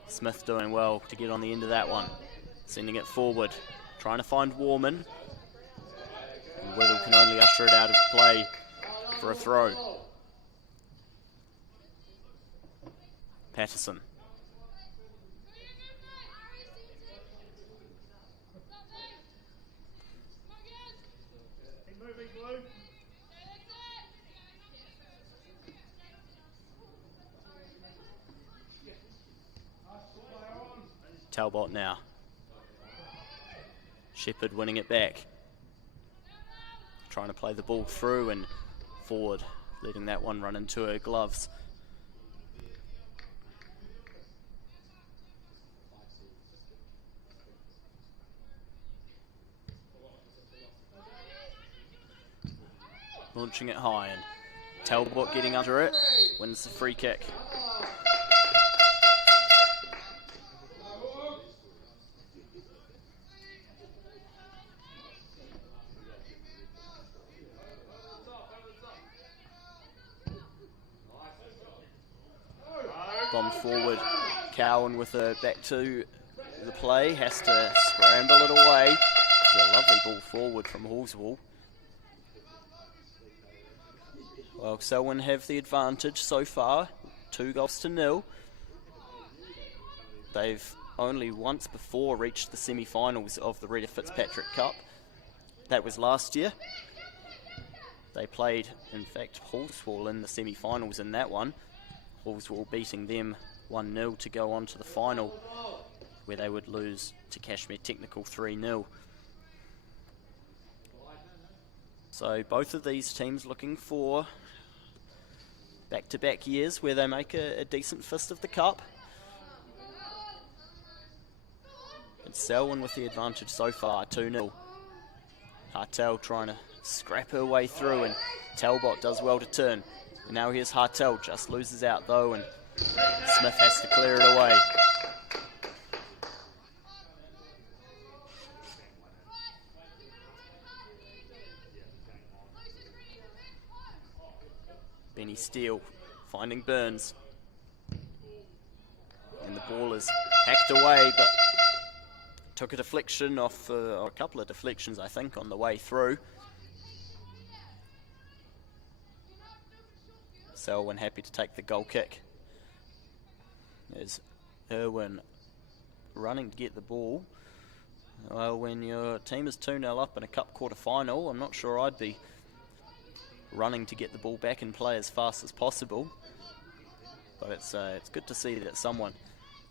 Smith doing well to get on the end of that one. Sending it forward, trying to find Warman. And Withell can only usher it out of play for a throw. Patterson. Talbot now. Shepherd winning it back. Trying to play the ball through and forward, letting that one run into her gloves. Launching it high, and Talbot getting under it, wins the free kick. Bomb forward, Cowan with her back to the play, has to scramble it away. It's a lovely ball forward from Halswell. Well, Selwyn have the advantage so far, 2-0. They've only once before reached the semi-finals of the Reta Fitzpatrick Cup. That was last year. They played, in fact, Halswell in the semi-finals in that one. Halswell beating them 1-0 to go on to the final, where they would lose to Kashmir Technical 3-0. So both of these teams looking for back-to-back years where they make a decent fist of the cup. It's Selwyn with the advantage so far, 2-0. Hartel trying to scrap her way through, and Talbot does well to turn. And now here's Hartel, just loses out though, and Smith has to clear it away. Benny Steele finding Burns. And the ball is hacked away, but took a deflection off, or a couple of deflections I think, on the way through. Selwyn happy to take the goal kick. There's Irwin running to get the ball. Well, when your team is 2-0 up in a cup quarter final, I'm not sure I'd be running to get the ball back in play as fast as possible. But it's good to see that someone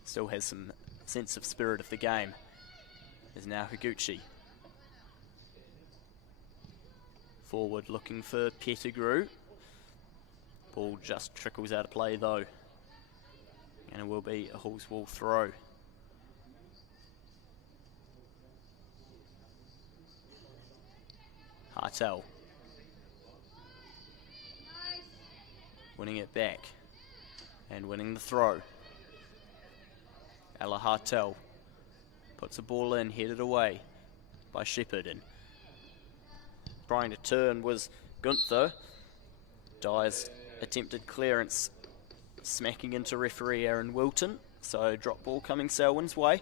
still has some sense of spirit of the game. There's now Higuchi. Forward looking for Pettigrew. Ball just trickles out of play though. And it will be a Halswell throw. Hartel. Winning it back. And winning the throw. Ella Hartel puts a ball in, headed away by Shepherd, and trying to turn was Gunther. Dyer's attempted clearance smacking into referee Aaron Wilton. So drop ball coming Selwyn's way.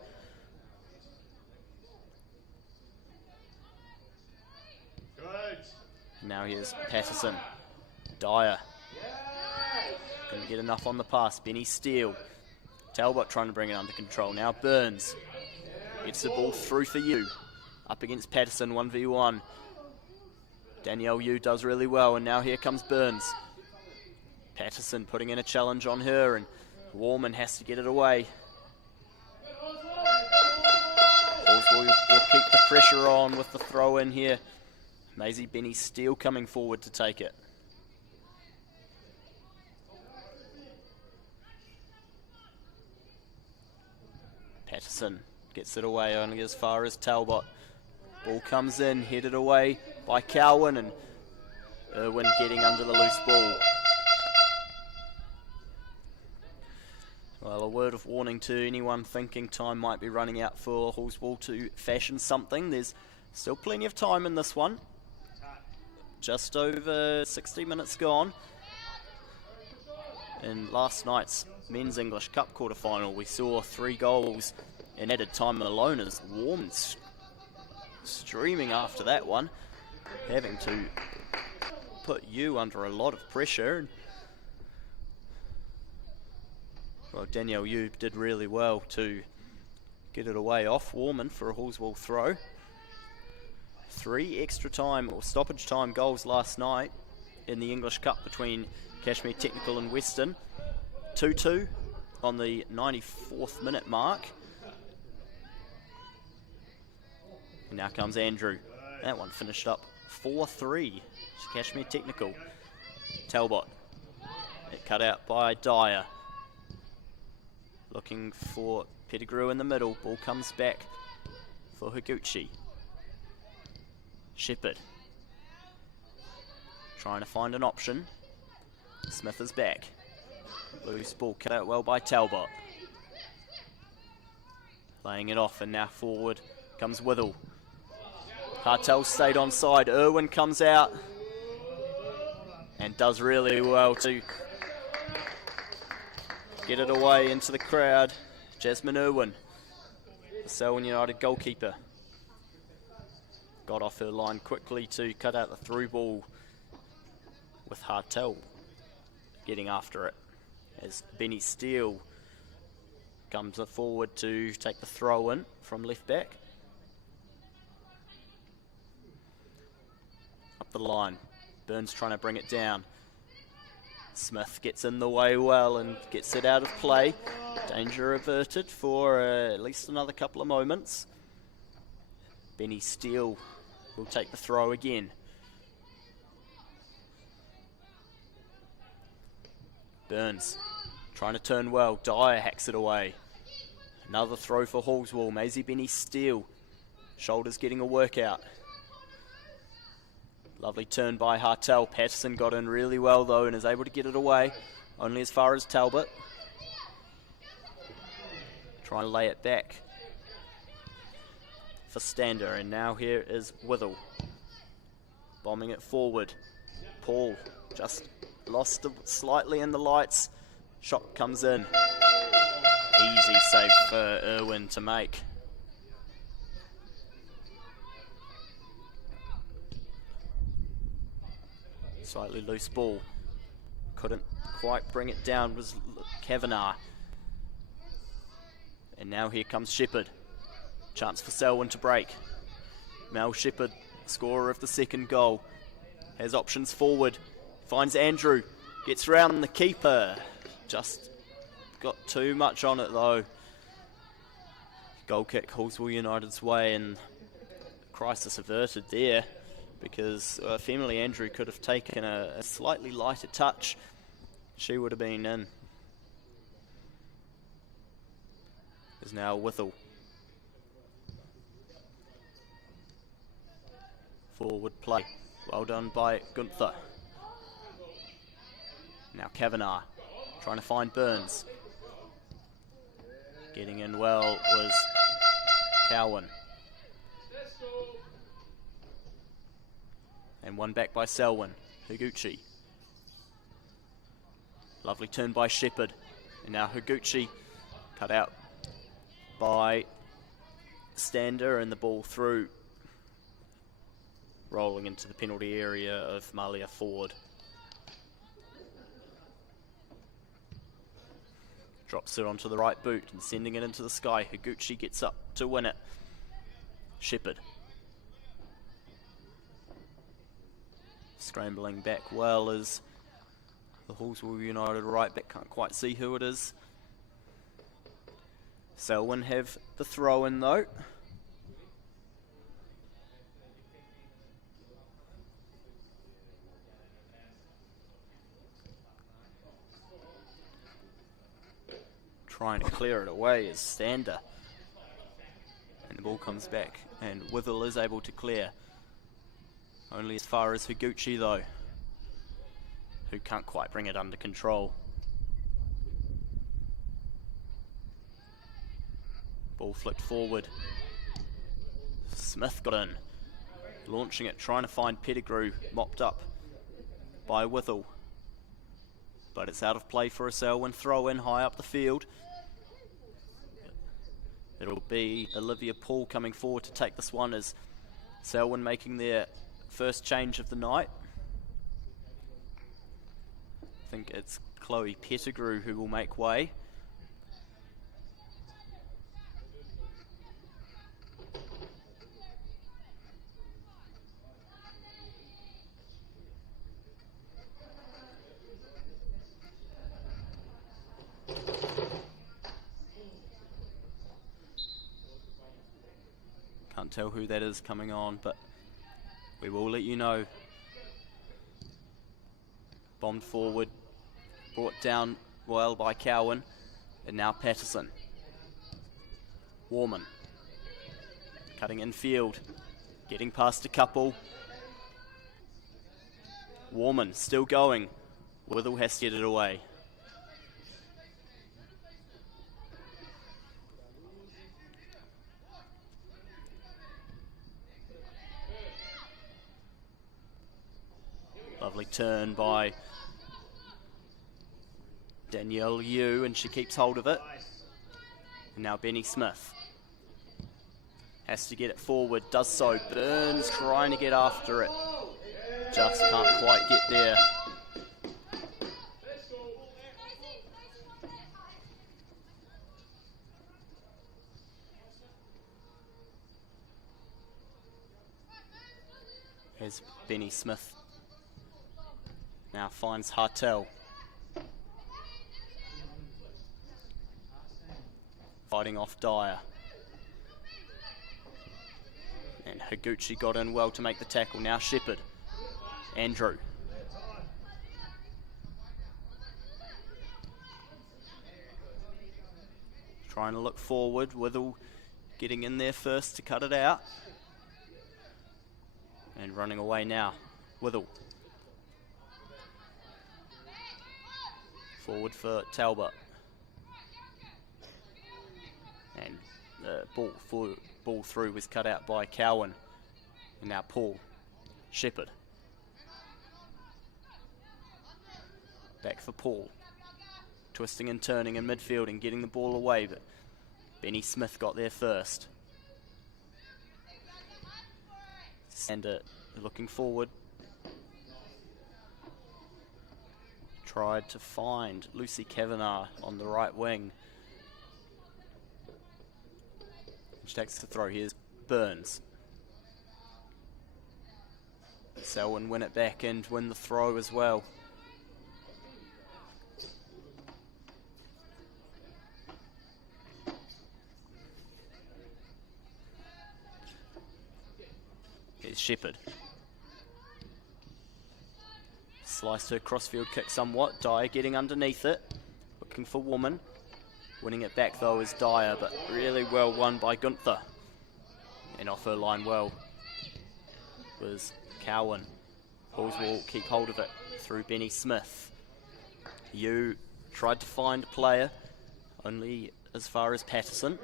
Now here's Patterson. Dyer. Couldn't get enough on the pass. Benny Steele. Talbot trying to bring it under control. Now Burns. Gets the ball through for Yu. Up against Patterson, 1v1. Danielle Yu does really well, and now here comes Burns. Patterson putting in a challenge on her, and Warman has to get it away. Halswell will keep the pressure on with the throw in here. Maisie Benny Steele coming forward to take it. Patterson gets it away only as far as Talbot. Ball comes in, headed away by Cowan, and Irwin getting under the loose ball. Well, a word of warning to anyone thinking time might be running out for Halswell to fashion something. There's still plenty of time in this one. Just over 60 minutes gone. In last night's Men's English Cup quarter-final, we saw 3 goals in added time alone as Warman's streaming after that one, having to put you under a lot of pressure. Well, Danielle Yu did really well to get it away off Warman for a Halswell throw. 3 extra time or stoppage time goals last night in the English Cup between Kashmir Technical and Western. 2-2 on the 94th minute mark. And now comes Andrew. That one finished up 4-3 to Kashmir Technical. Talbot. It cut out by Dyer. Looking for Pettigrew in the middle. Ball comes back for Higuchi. Shepherd. Trying to find an option. Smith is back. Loose ball cut out well by Talbot. Laying it off, and now forward comes Withell. Hartel stayed on side. Irwin comes out and does really well to get it away into the crowd. Jasmine Irwin, the Selwyn United goalkeeper, got off her line quickly to cut out the through ball, with Hartel getting after it as Benny Steele comes forward to take the throw in from left back. Up the line, Burns trying to bring it down. Smith gets in the way well and gets it out of play. Danger averted for at least another couple of moments. Benny Steele will take the throw again. Burns trying to turn well. Dyer hacks it away. Another throw for Halswell. Maisie Benny Steele. Shoulders getting a workout. Lovely turn by Hartel. Patterson got in really well though and is able to get it away. Only as far as Talbot. Trying to lay it back for Stander, and now here is Withell. Bombing it forward. Paul just lost it slightly in the lights. Shot comes in. Easy save for Irwin to make. Slightly loose ball. Couldn't quite bring it down, was Kavanagh. And now here comes Shepherd. Chance for Selwyn to break. Mel Shepherd, scorer of the second goal, has options forward. Finds Andrew. Gets round the keeper. Just got too much on it though. Goal kick Halswell United's way, and crisis averted there, because Femily Andrew could have taken a slightly lighter touch. She would have been in. Is now Withell. Forward play. Well done by Gunther. Now Kavanagh trying to find Burns. Getting in well was Cowan. And one back by Selwyn. Higuchi. Lovely turn by Shepherd. And now Higuchi cut out by Stander, and the ball through. Rolling into the penalty area of Malia Ford. Drops it onto the right boot and sending it into the sky. Higuchi gets up to win it. Shepherd. Scrambling back well as the Halswell United right back. Can't quite see who it is. Selwyn have the throw in though. Trying to clear it away is Stander. And the ball comes back and Withell is able to clear. Only as far as Higuchi though, who can't quite bring it under control. Ball flicked forward. Smith got in. Launching it, trying to find Pettigrew, mopped up by Withell. But it's out of play for a Selwyn throw in high up the field. It'll be Olivia Paul coming forward to take this one as Selwyn making their first change of the night. I think it's Chloe Pettigrew who will make way. Can't tell who that is coming on, but we will let you know. Bombed forward, brought down well by Cowan, and now Patterson. Warman, cutting in field, getting past a couple. Warman still going. Withell has to get it away. Lovely turn by Danielle Yu, and she keeps hold of it. And now Benny Smith has to get it forward, does so. Burns trying to get after it, just can't quite get there. Here's Benny Smith. Now finds Hartel. Fighting off Dyer. And Higuchi got in well to make the tackle. Now Shepherd. Andrew. Trying to look forward. Withell getting in there first to cut it out. And running away now. Withell. Forward for Talbot. And the ball through was cut out by Cowan. And now Paul. Shepherd. Back for Paul. Twisting and turning in midfield and getting the ball away, but Benny Smith got there first. Sander looking forward. Tried to find Lucy Kavanagh on the right wing. She takes the throw. Here's Burns. Selwyn win it back and win the throw as well. Here's Shepherd. Sliced her crossfield kick somewhat. Dyer getting underneath it. Looking for Woman. Winning it back though is Dyer, but really well won by Gunther. And off her line well was Cowan. Bulls will keep hold of it through Benny Smith. Yu tried to find a player, only as far as Patterson.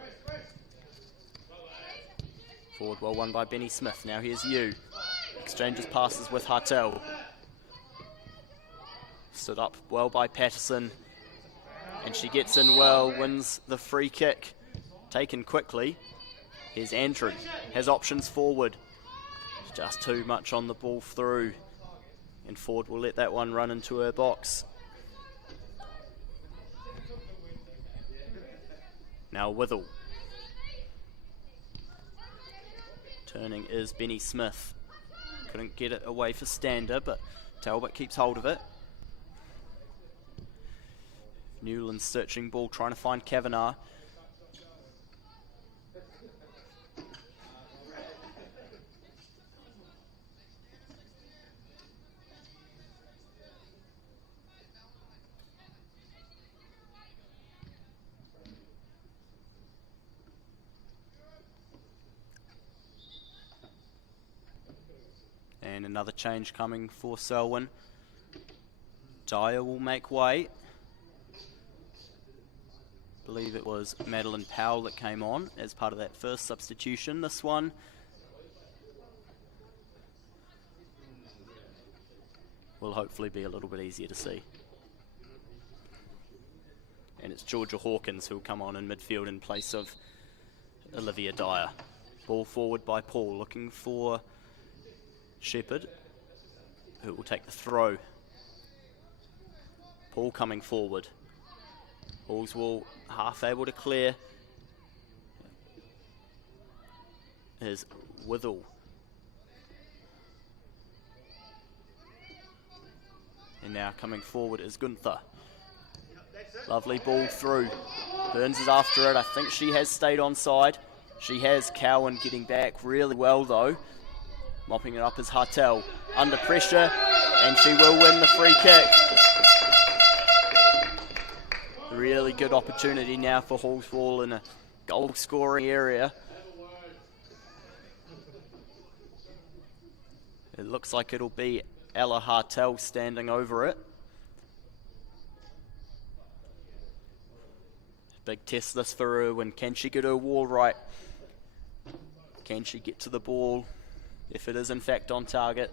Forward well won by Benny Smith. Now here's Yu. exchanges passes with Hartel. Stood up well by Patterson, and she gets in well, wins the free kick. Taken quickly. Here's Andrew, has options forward. Just too much on the ball through, and Ford will let that one run into her box. Now Withell. Turning is Benny Smith. Couldn't get it away for Stander, but Talbot keeps hold of it. Newland searching ball, trying to find Kavanagh. And another change coming for Selwyn. Dyer will make way. I believe it was Madeline Powell that came on as part of that first substitution. This one will hopefully be a little bit easier to see. And it's Georgia Hawkins who will come on in midfield in place of Olivia Dyer. Ball forward by Paul, looking for Shepherd, who will take the throw. Paul coming forward. Halswell half able to clear. Is Withell. And now coming forward is Gunther. Lovely ball through. Burns is after it. I think she has stayed onside. She has. Cowan getting back really well though. Mopping it up is Hartel. Under pressure, and she will win the free kick. Really good opportunity now for Halswell in a goal scoring area. It looks like it'll be Ella Hartel standing over it. Big test this for her. And can she get her wall right? Can she get to the ball if it is in fact on target?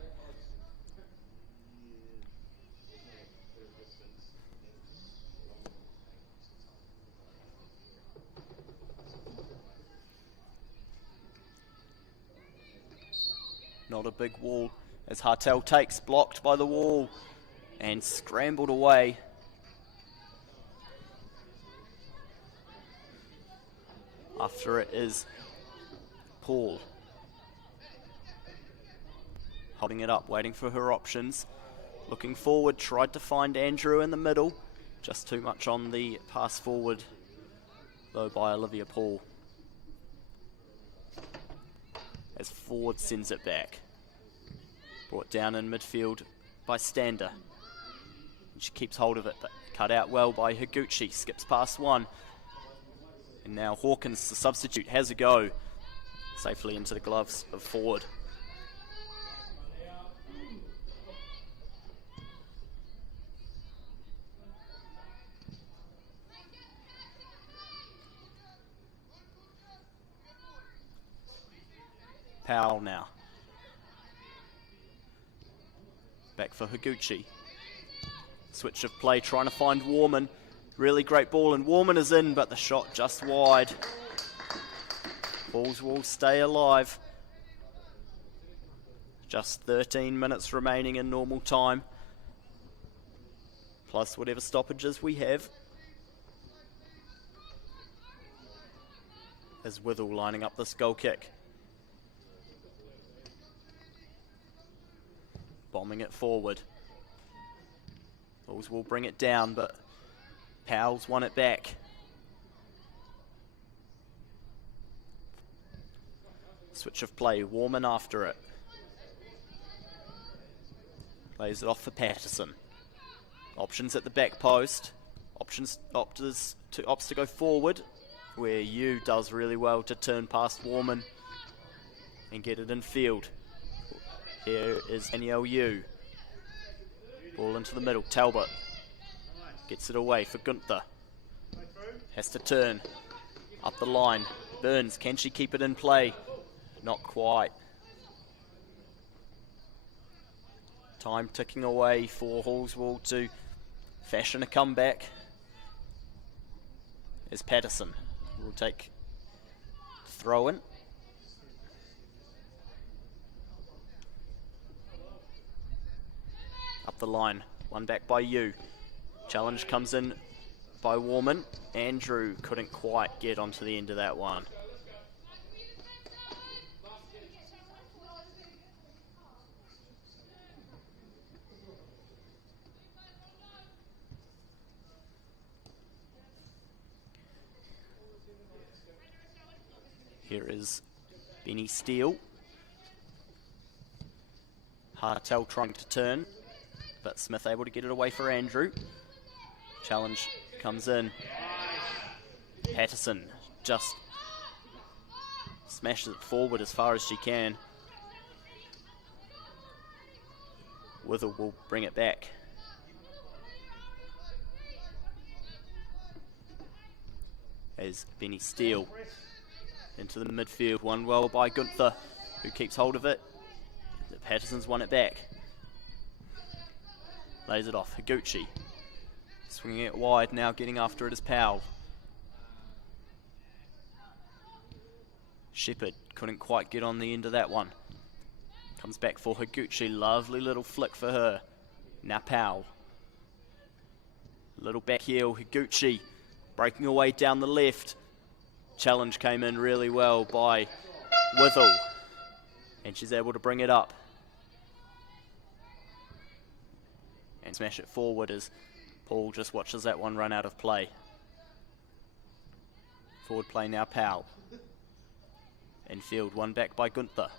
Not a big wall as Hartel takes, blocked by the wall and scrambled away. After it is Paul. Holding it up, waiting for her options. Looking forward, tried to find Andrew in the middle. Just too much on the pass forward, though, by Olivia Paul. As Ford sends it back. Brought down in midfield by Stander. She keeps hold of it, but cut out well by Higuchi. Skips past one. And now Hawkins, the substitute, has a go. Safely into the gloves of Ford. Powell now. Back for Higuchi. Switch of play, trying to find Warman. Really great ball, and Warman is in, but the shot just wide. Balls will stay alive. Just 13 minutes remaining in normal time, plus whatever stoppages we have. As Withell lining up this goal kick. Bombing it forward. Balls will bring it down, but Powell's won it back. Switch of play, Warman after it. Plays it off for Patterson. Options at the back post. Opts to go forward, where Yu does really well to turn past Warman and get it in field. Here is Danielle Yu. Ball into the middle. Talbot gets it away for Gunther. Has to turn up the line. Burns, can she keep it in play? Not quite. Time ticking away for Halswell to fashion a comeback. As Patterson will take throw in. Up the line, one back by you. Challenge comes in by Warman. Andrew couldn't quite get onto the end of that one. Here is Benny Steele. Hartel trying to turn, but Smith able to get it away for Andrew. Challenge comes in. Patterson just smashes it forward as far as she can. Withell will bring it back. As Benny Steele into the midfield, won well by Gunther, who keeps hold of it. Patterson's won it back. Lays it off, Higuchi. Swinging it wide, now getting after it is Powell. Shepherd couldn't quite get on the end of that one. Comes back for Higuchi, lovely little flick for her. Now Powell. Little back heel, Higuchi breaking away down the left. Challenge came in really well by Withell, and she's able to bring it up and smash it forward as Paul just watches that one run out of play. Forward play now, Powell. In field, one back by Gunther.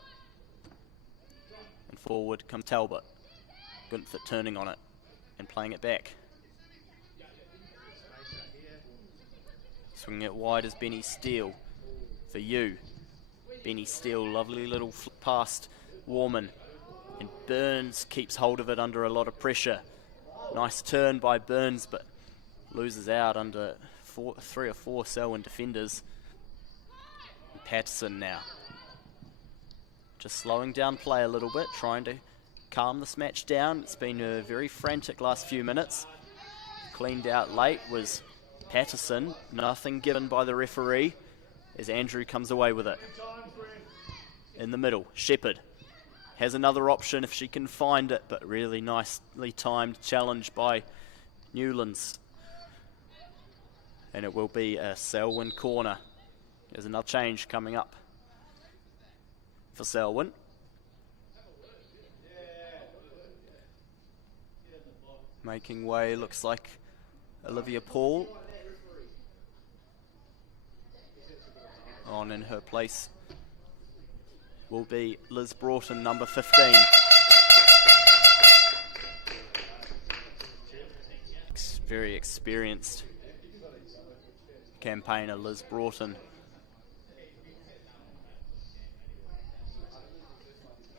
And forward comes Talbot. Gunther turning on it and playing it back. Swinging it wide as Benny Steele for you. Benny Steele, lovely little flip past Warman. And Burns keeps hold of it under a lot of pressure. Nice turn by Burns, but loses out under 3 or 4 Selwyn defenders. And Patterson now. Just slowing down play a little bit, trying to calm this match down. It's been a very frantic last few minutes. Cleaned out late was Patterson. Nothing given by the referee as Andrew comes away with it. In the middle, Shepherd has another option if she can find it, but really nicely timed challenge by Newlands. And it will be a Selwyn corner. There's another change coming up for Selwyn. Making way, looks like Olivia Paul. On in her place will be Liz Broughton, number 15. Very experienced campaigner, Liz Broughton.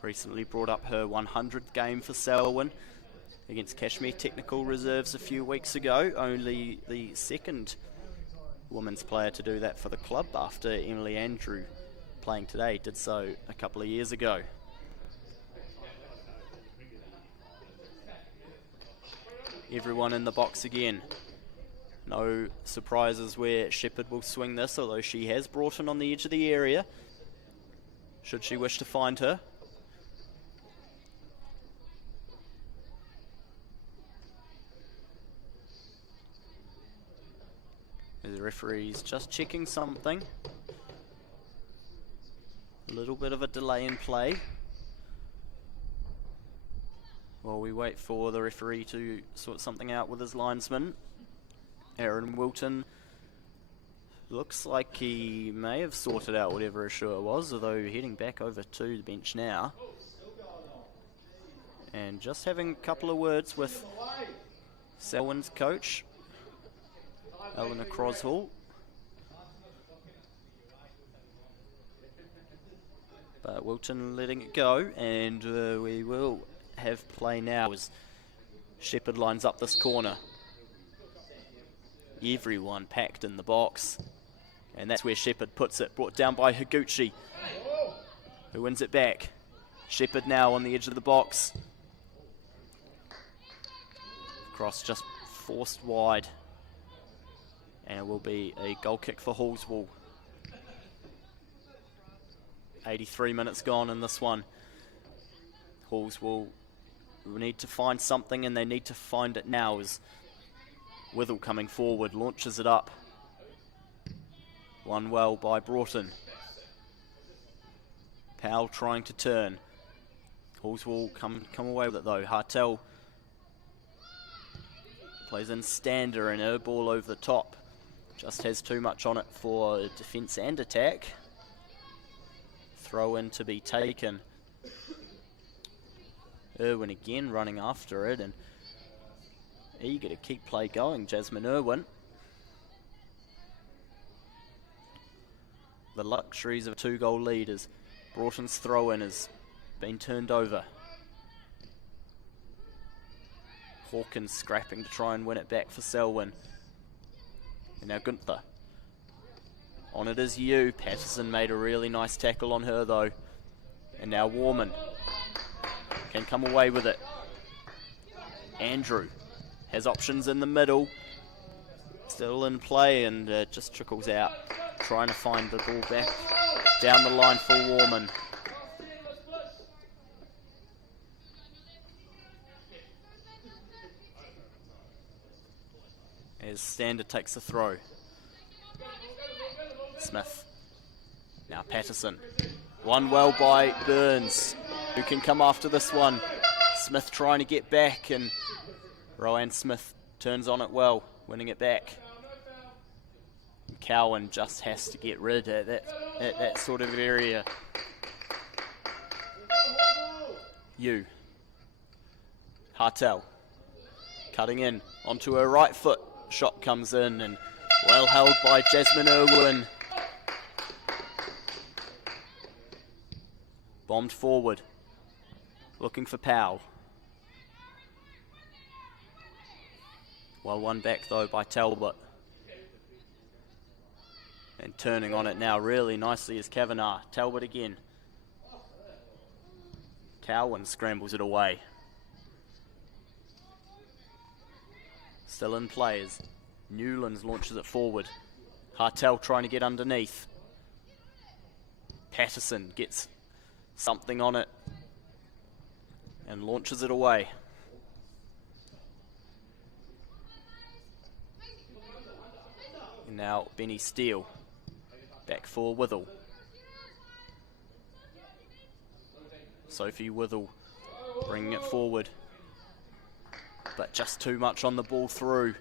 Recently brought up her 100th game for Selwyn against Kashmir Technical Reserves a few weeks ago. Only the second women's player to do that for the club, after Emily Andrew, playing today, did so a couple of years ago. Everyone in the box again. No surprises where Shepherd will swing this, although she has Broughton on the edge of the area, should she wish to find her. The referee's just checking something. A little bit of a delay in play while we wait for the referee to sort something out with his linesman. Aaron Wilton looks like he may have sorted out whatever issue it was, although heading back over to the bench now. And just having a couple of words with Selwyn's coach, Eleanor Croshall. But Wilton letting it go, and we will have play now as Shepherd lines up this corner. Everyone packed in the box, and that's where Shepherd puts it, brought down by Higuchi, who wins it back. Shepherd now on the edge of the box. Cross just forced wide. And it will be a goal kick for Halswell. 83 minutes gone in this one. Halswell will need to find something, and they need to find it now as Withell coming forward, launches it up. Won well by Broughton. Powell trying to turn. Halswell come away with it though. Hartel plays in Stander, and her ball over the top. Just has too much on it for defence and attack. Throw in to be taken. Irwin again running after it and eager to keep play going. Jasmine Irwin. The luxuries of a 2-goal lead as Broughton's throw in has been turned over. Hawkins scrapping to try and win it back for Selwyn. And now Gunther. On it is you. Patterson made a really nice tackle on her though. And now Warman can come away with it. Andrew has options in the middle. Still in play and just trickles out. Trying to find the ball back down the line for Warman. As Stander takes the throw. Smith. Now Patterson. Won well by Burns, who can come after this one. Smith trying to get back, and Rowan Smith turns on it well, winning it back. Cowan just has to get rid of that sort of area. Hartel cutting in onto her right foot. Shot comes in and well held by Jasmine Irwin. Bombed forward, looking for Powell. Well won back though by Talbot. And turning on it now really nicely is Kavanagh. Talbot again. Cowan scrambles it away. Still in play as Newlands launches it forward. Hartel trying to get underneath. Patterson gets something on it and launches it away. And now Benny Steele back for Withell. Sophie Withell bringing it forward, but just too much on the ball through.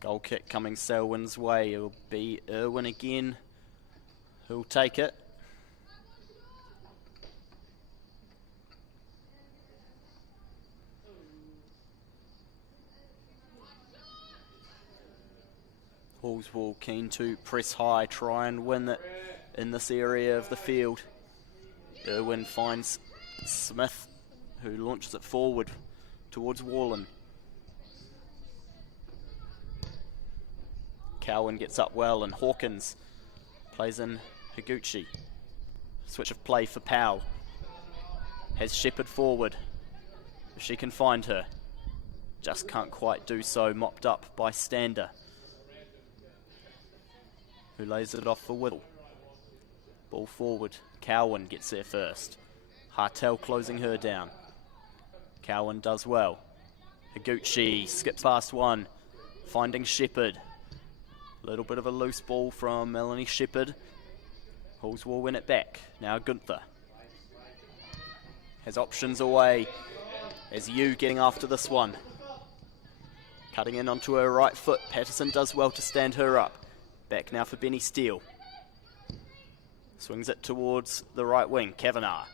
Goal kick coming Selwyn's way. It'll be Irwin again who'll take it. Halswell keen to press high, try and win it in this area of the field. Irwin finds Smith, who launches it forward towards Wallen. Cowan gets up well and Hawkins plays in Higuchi. Switch of play for Powell. Has Shepherd forward. If she can find her. Just can't quite do so, mopped up by Stander, who lays it off for Whittle. Ball forward. Cowan gets there first. Hartel closing her down. Cowan does well. Higuchi skips past one, finding Shepherd. A little bit of a loose ball from Melanie Shepherd. Halls will win it back. Now Gunther has options away as you getting after this one. Cutting in onto her right foot. Patterson does well to stand her up. Back now for Benny Steele. Swings it towards the right wing. Kavanagh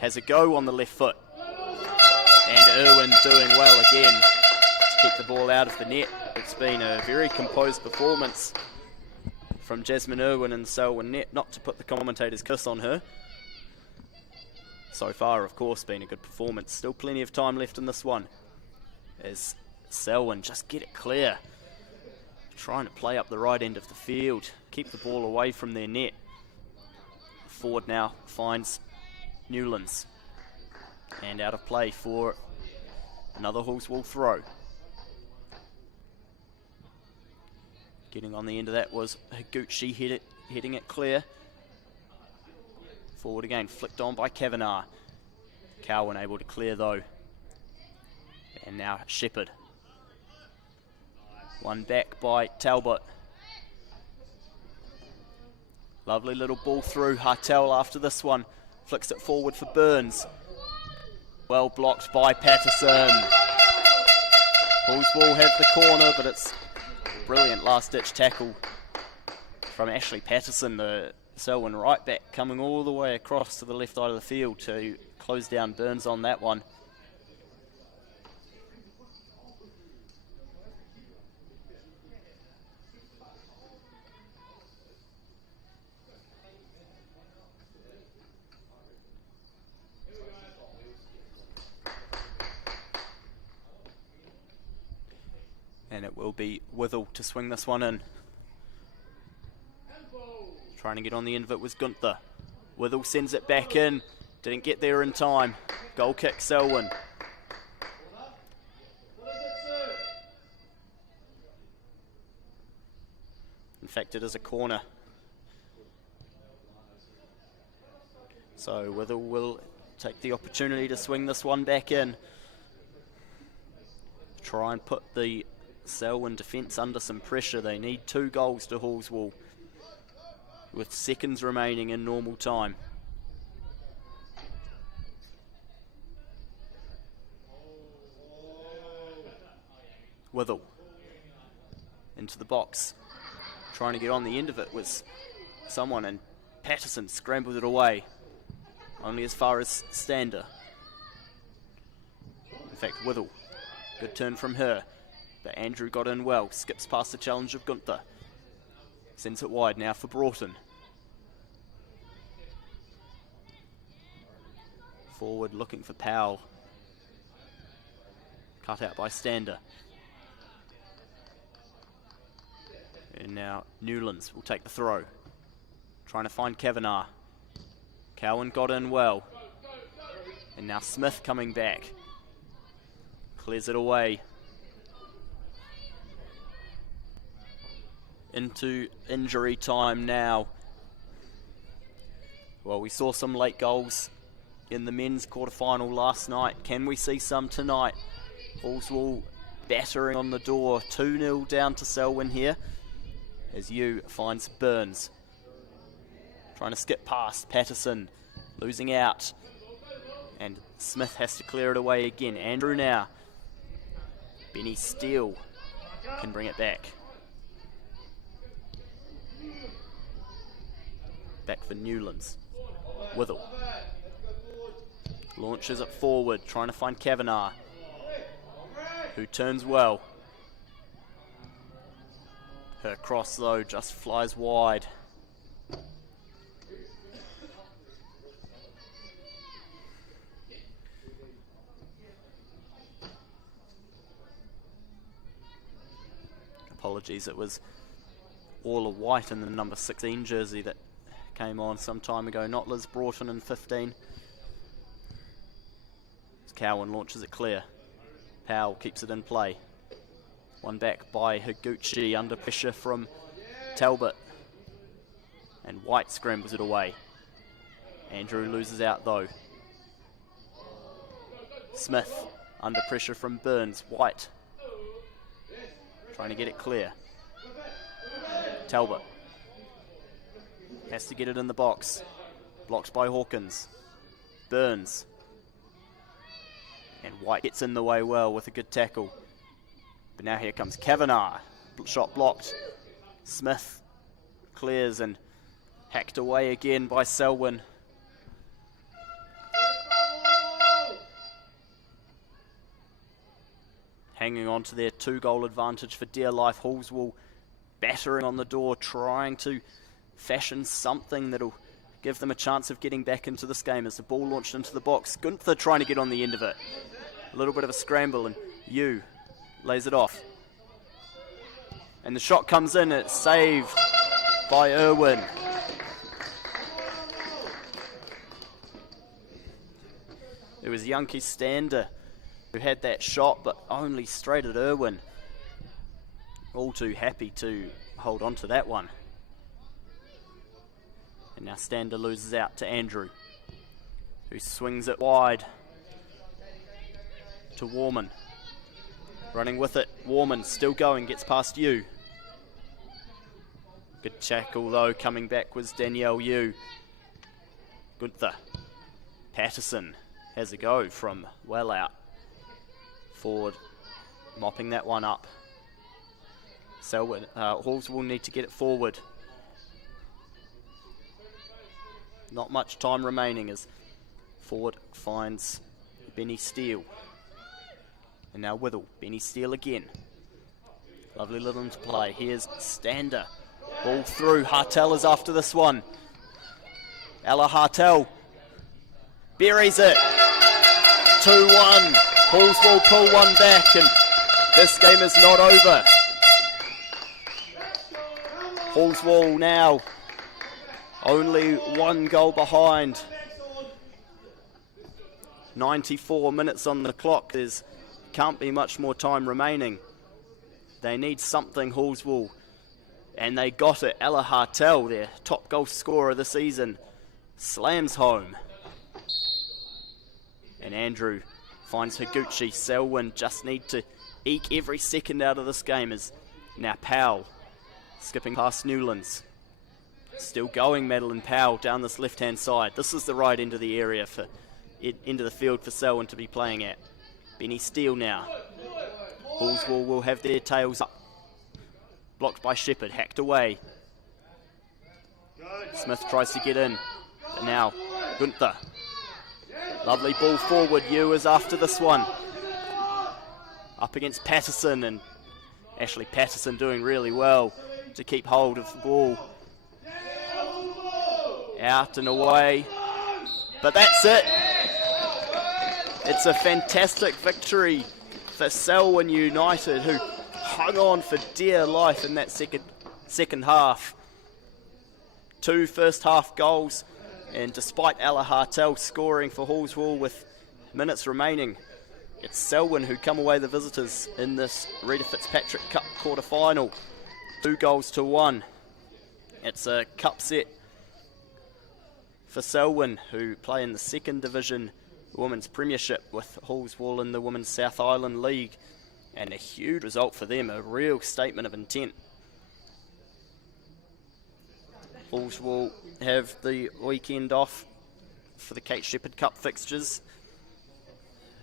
has a go on the left foot. And Irwin doing well again to keep the ball out of the net. It's been a very composed performance from Jasmine Irwin in the Selwyn net, not to put the commentator's kiss on her. So far, of course, been a good performance. Still plenty of time left in this one as Selwyn just get it clear. Trying to play up the right end of the field, keep the ball away from their net. Forward now finds Newlands. And out of play for another Halswell throw. Getting on the end of that was Higuchi heading it clear. Forward again, flicked on by Kavanagh. Cowan able to clear though. And now Shepherd. One back by Talbot. Lovely little ball through. Hartel after this one. Flicks it forward for Burns. Well blocked by Patterson. Halswell have the corner, but it's a brilliant last-ditch tackle from Ashley Patterson, the Selwyn right back, coming all the way across to the left side of the field to close down Burns on that one. And it will be Withell to swing this one in. Trying to get on the end of it was Gunther. Withell sends it back in. Didn't get there in time. Goal kick, Selwyn. In fact, it is a corner. So Withell will take the opportunity to swing this one back in. Try and put the Selwyn defence under some pressure. They need 2 goals to Halswell with seconds remaining in normal time. Withell into the box. Trying to get on the end of it was someone, and Patterson scrambled it away. Only as far as Stander. In fact, Withell. Good turn from her. But Andrew got in well, skips past the challenge of Gunther. Sends it wide now for Broughton. Forward looking for Powell. Cut out by Stander. And now Newlands will take the throw. Trying to find Kavanagh. Cowan got in well. And now Smith coming back. Clears it away. Into injury time now. Well, we saw some late goals in the men's quarter-final last night. Can we see some tonight? Halswell battering on the door. 2-0 down to Selwyn here. As Yu finds Burns. Trying to skip past Patterson. Losing out. And Smith has to clear it away again. Andrew now. Benny Steele can bring it back. Back for Newlands. Withell. Launches it forward, trying to find Kavanagh, who turns well. Her cross, though, just flies wide. Apologies, it was Orla White in the number 16 jersey that came on some time ago, not Liz Broughton in 15. As Cowan launches it clear. Powell keeps it in play. One back by Higuchi under pressure from Talbot. And White scrambles it away. Andrew loses out though. Smith under pressure from Burns. White trying to get it clear. Talbot has to get it in the box. Blocked by Hawkins. Burns. And White gets in the way well with a good tackle. But now here comes Kavanagh. Shot blocked. Smith clears and hacked away again by Selwyn. Hanging on to their 2-goal advantage for dear life. Halswell battering on the door, trying to fashion something that'll give them a chance of getting back into this game as the ball launched into the box. Gunther trying to get on the end of it. A little bit of a scramble and Yu lays it off. And the shot comes in, it's saved by Irwin. It was Yankee Stander who had that shot, but only straight at Irwin. All too happy to hold on to that one. And now Stander loses out to Andrew, who swings it wide to Warman. Running with it, Warman still going, gets past Yu. Good tackle though, coming back was Danielle Yu. Gunther. Patterson has a go from well out. Forward, mopping that one up. Selwyn, Halls will need to get it forward. Not much time remaining as forward finds Benny Steele. And now Withell, Benny Steele again. Lovely little into play. Here's Stander. Ball through. Hartel is after this one. Ella Hartel buries it. 2-1. Halls will pull one back, and this game is not over. Halswell now only one goal behind. 94 minutes on the clock. There can't be much more time remaining. They need something, Halswell, and they got it. Ella Hartel, their top goal scorer of the season, slams home. And Andrew finds Higuchi. Selwyn just need to eke every second out of this game. As now Powell skipping past Newlands. Still going, Madeline Powell down this left-hand side. This is the right end of the area for into the field for Selwyn to be playing at. Benny Steele now. Halswell will have their tails up. Blocked by Shepherd, hacked away. Smith tries to get in, but now Gunther. Lovely ball forward. Yu is after this one. Up against Patterson, and Ashley Patterson doing really well to keep hold of the ball. Out and away. But that's it. It's a fantastic victory for Selwyn United, who hung on for dear life in that second half. 2 first half goals, and despite Ella Hartel scoring for Halswell with minutes remaining, it's Selwyn who come away the visitors in this Reta Fitzpatrick Cup quarter-final. 2-1. It's a cup set for Selwyn, who play in the second division Women's Premiership with Halswell in the Women's South Island League, and a huge result for them, a real statement of intent. Halswell have the weekend off for the Kate Shepherd Cup fixtures,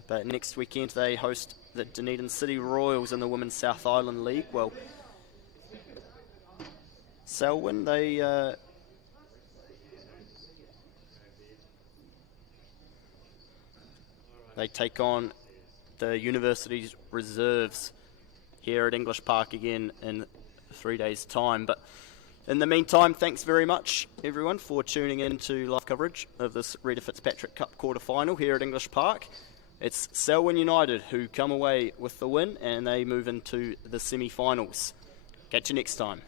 but next weekend they host the Dunedin City Royals in the Women's South Island League. Well, Selwyn, they take on the university's reserves here at English Park again in 3 days' time. But in the meantime, thanks very much, everyone, for tuning in to live coverage of this Reta Fitzpatrick Cup quarter-final here at English Park. It's Selwyn United who come away with the win, and they move into the semi-finals. Catch you next time.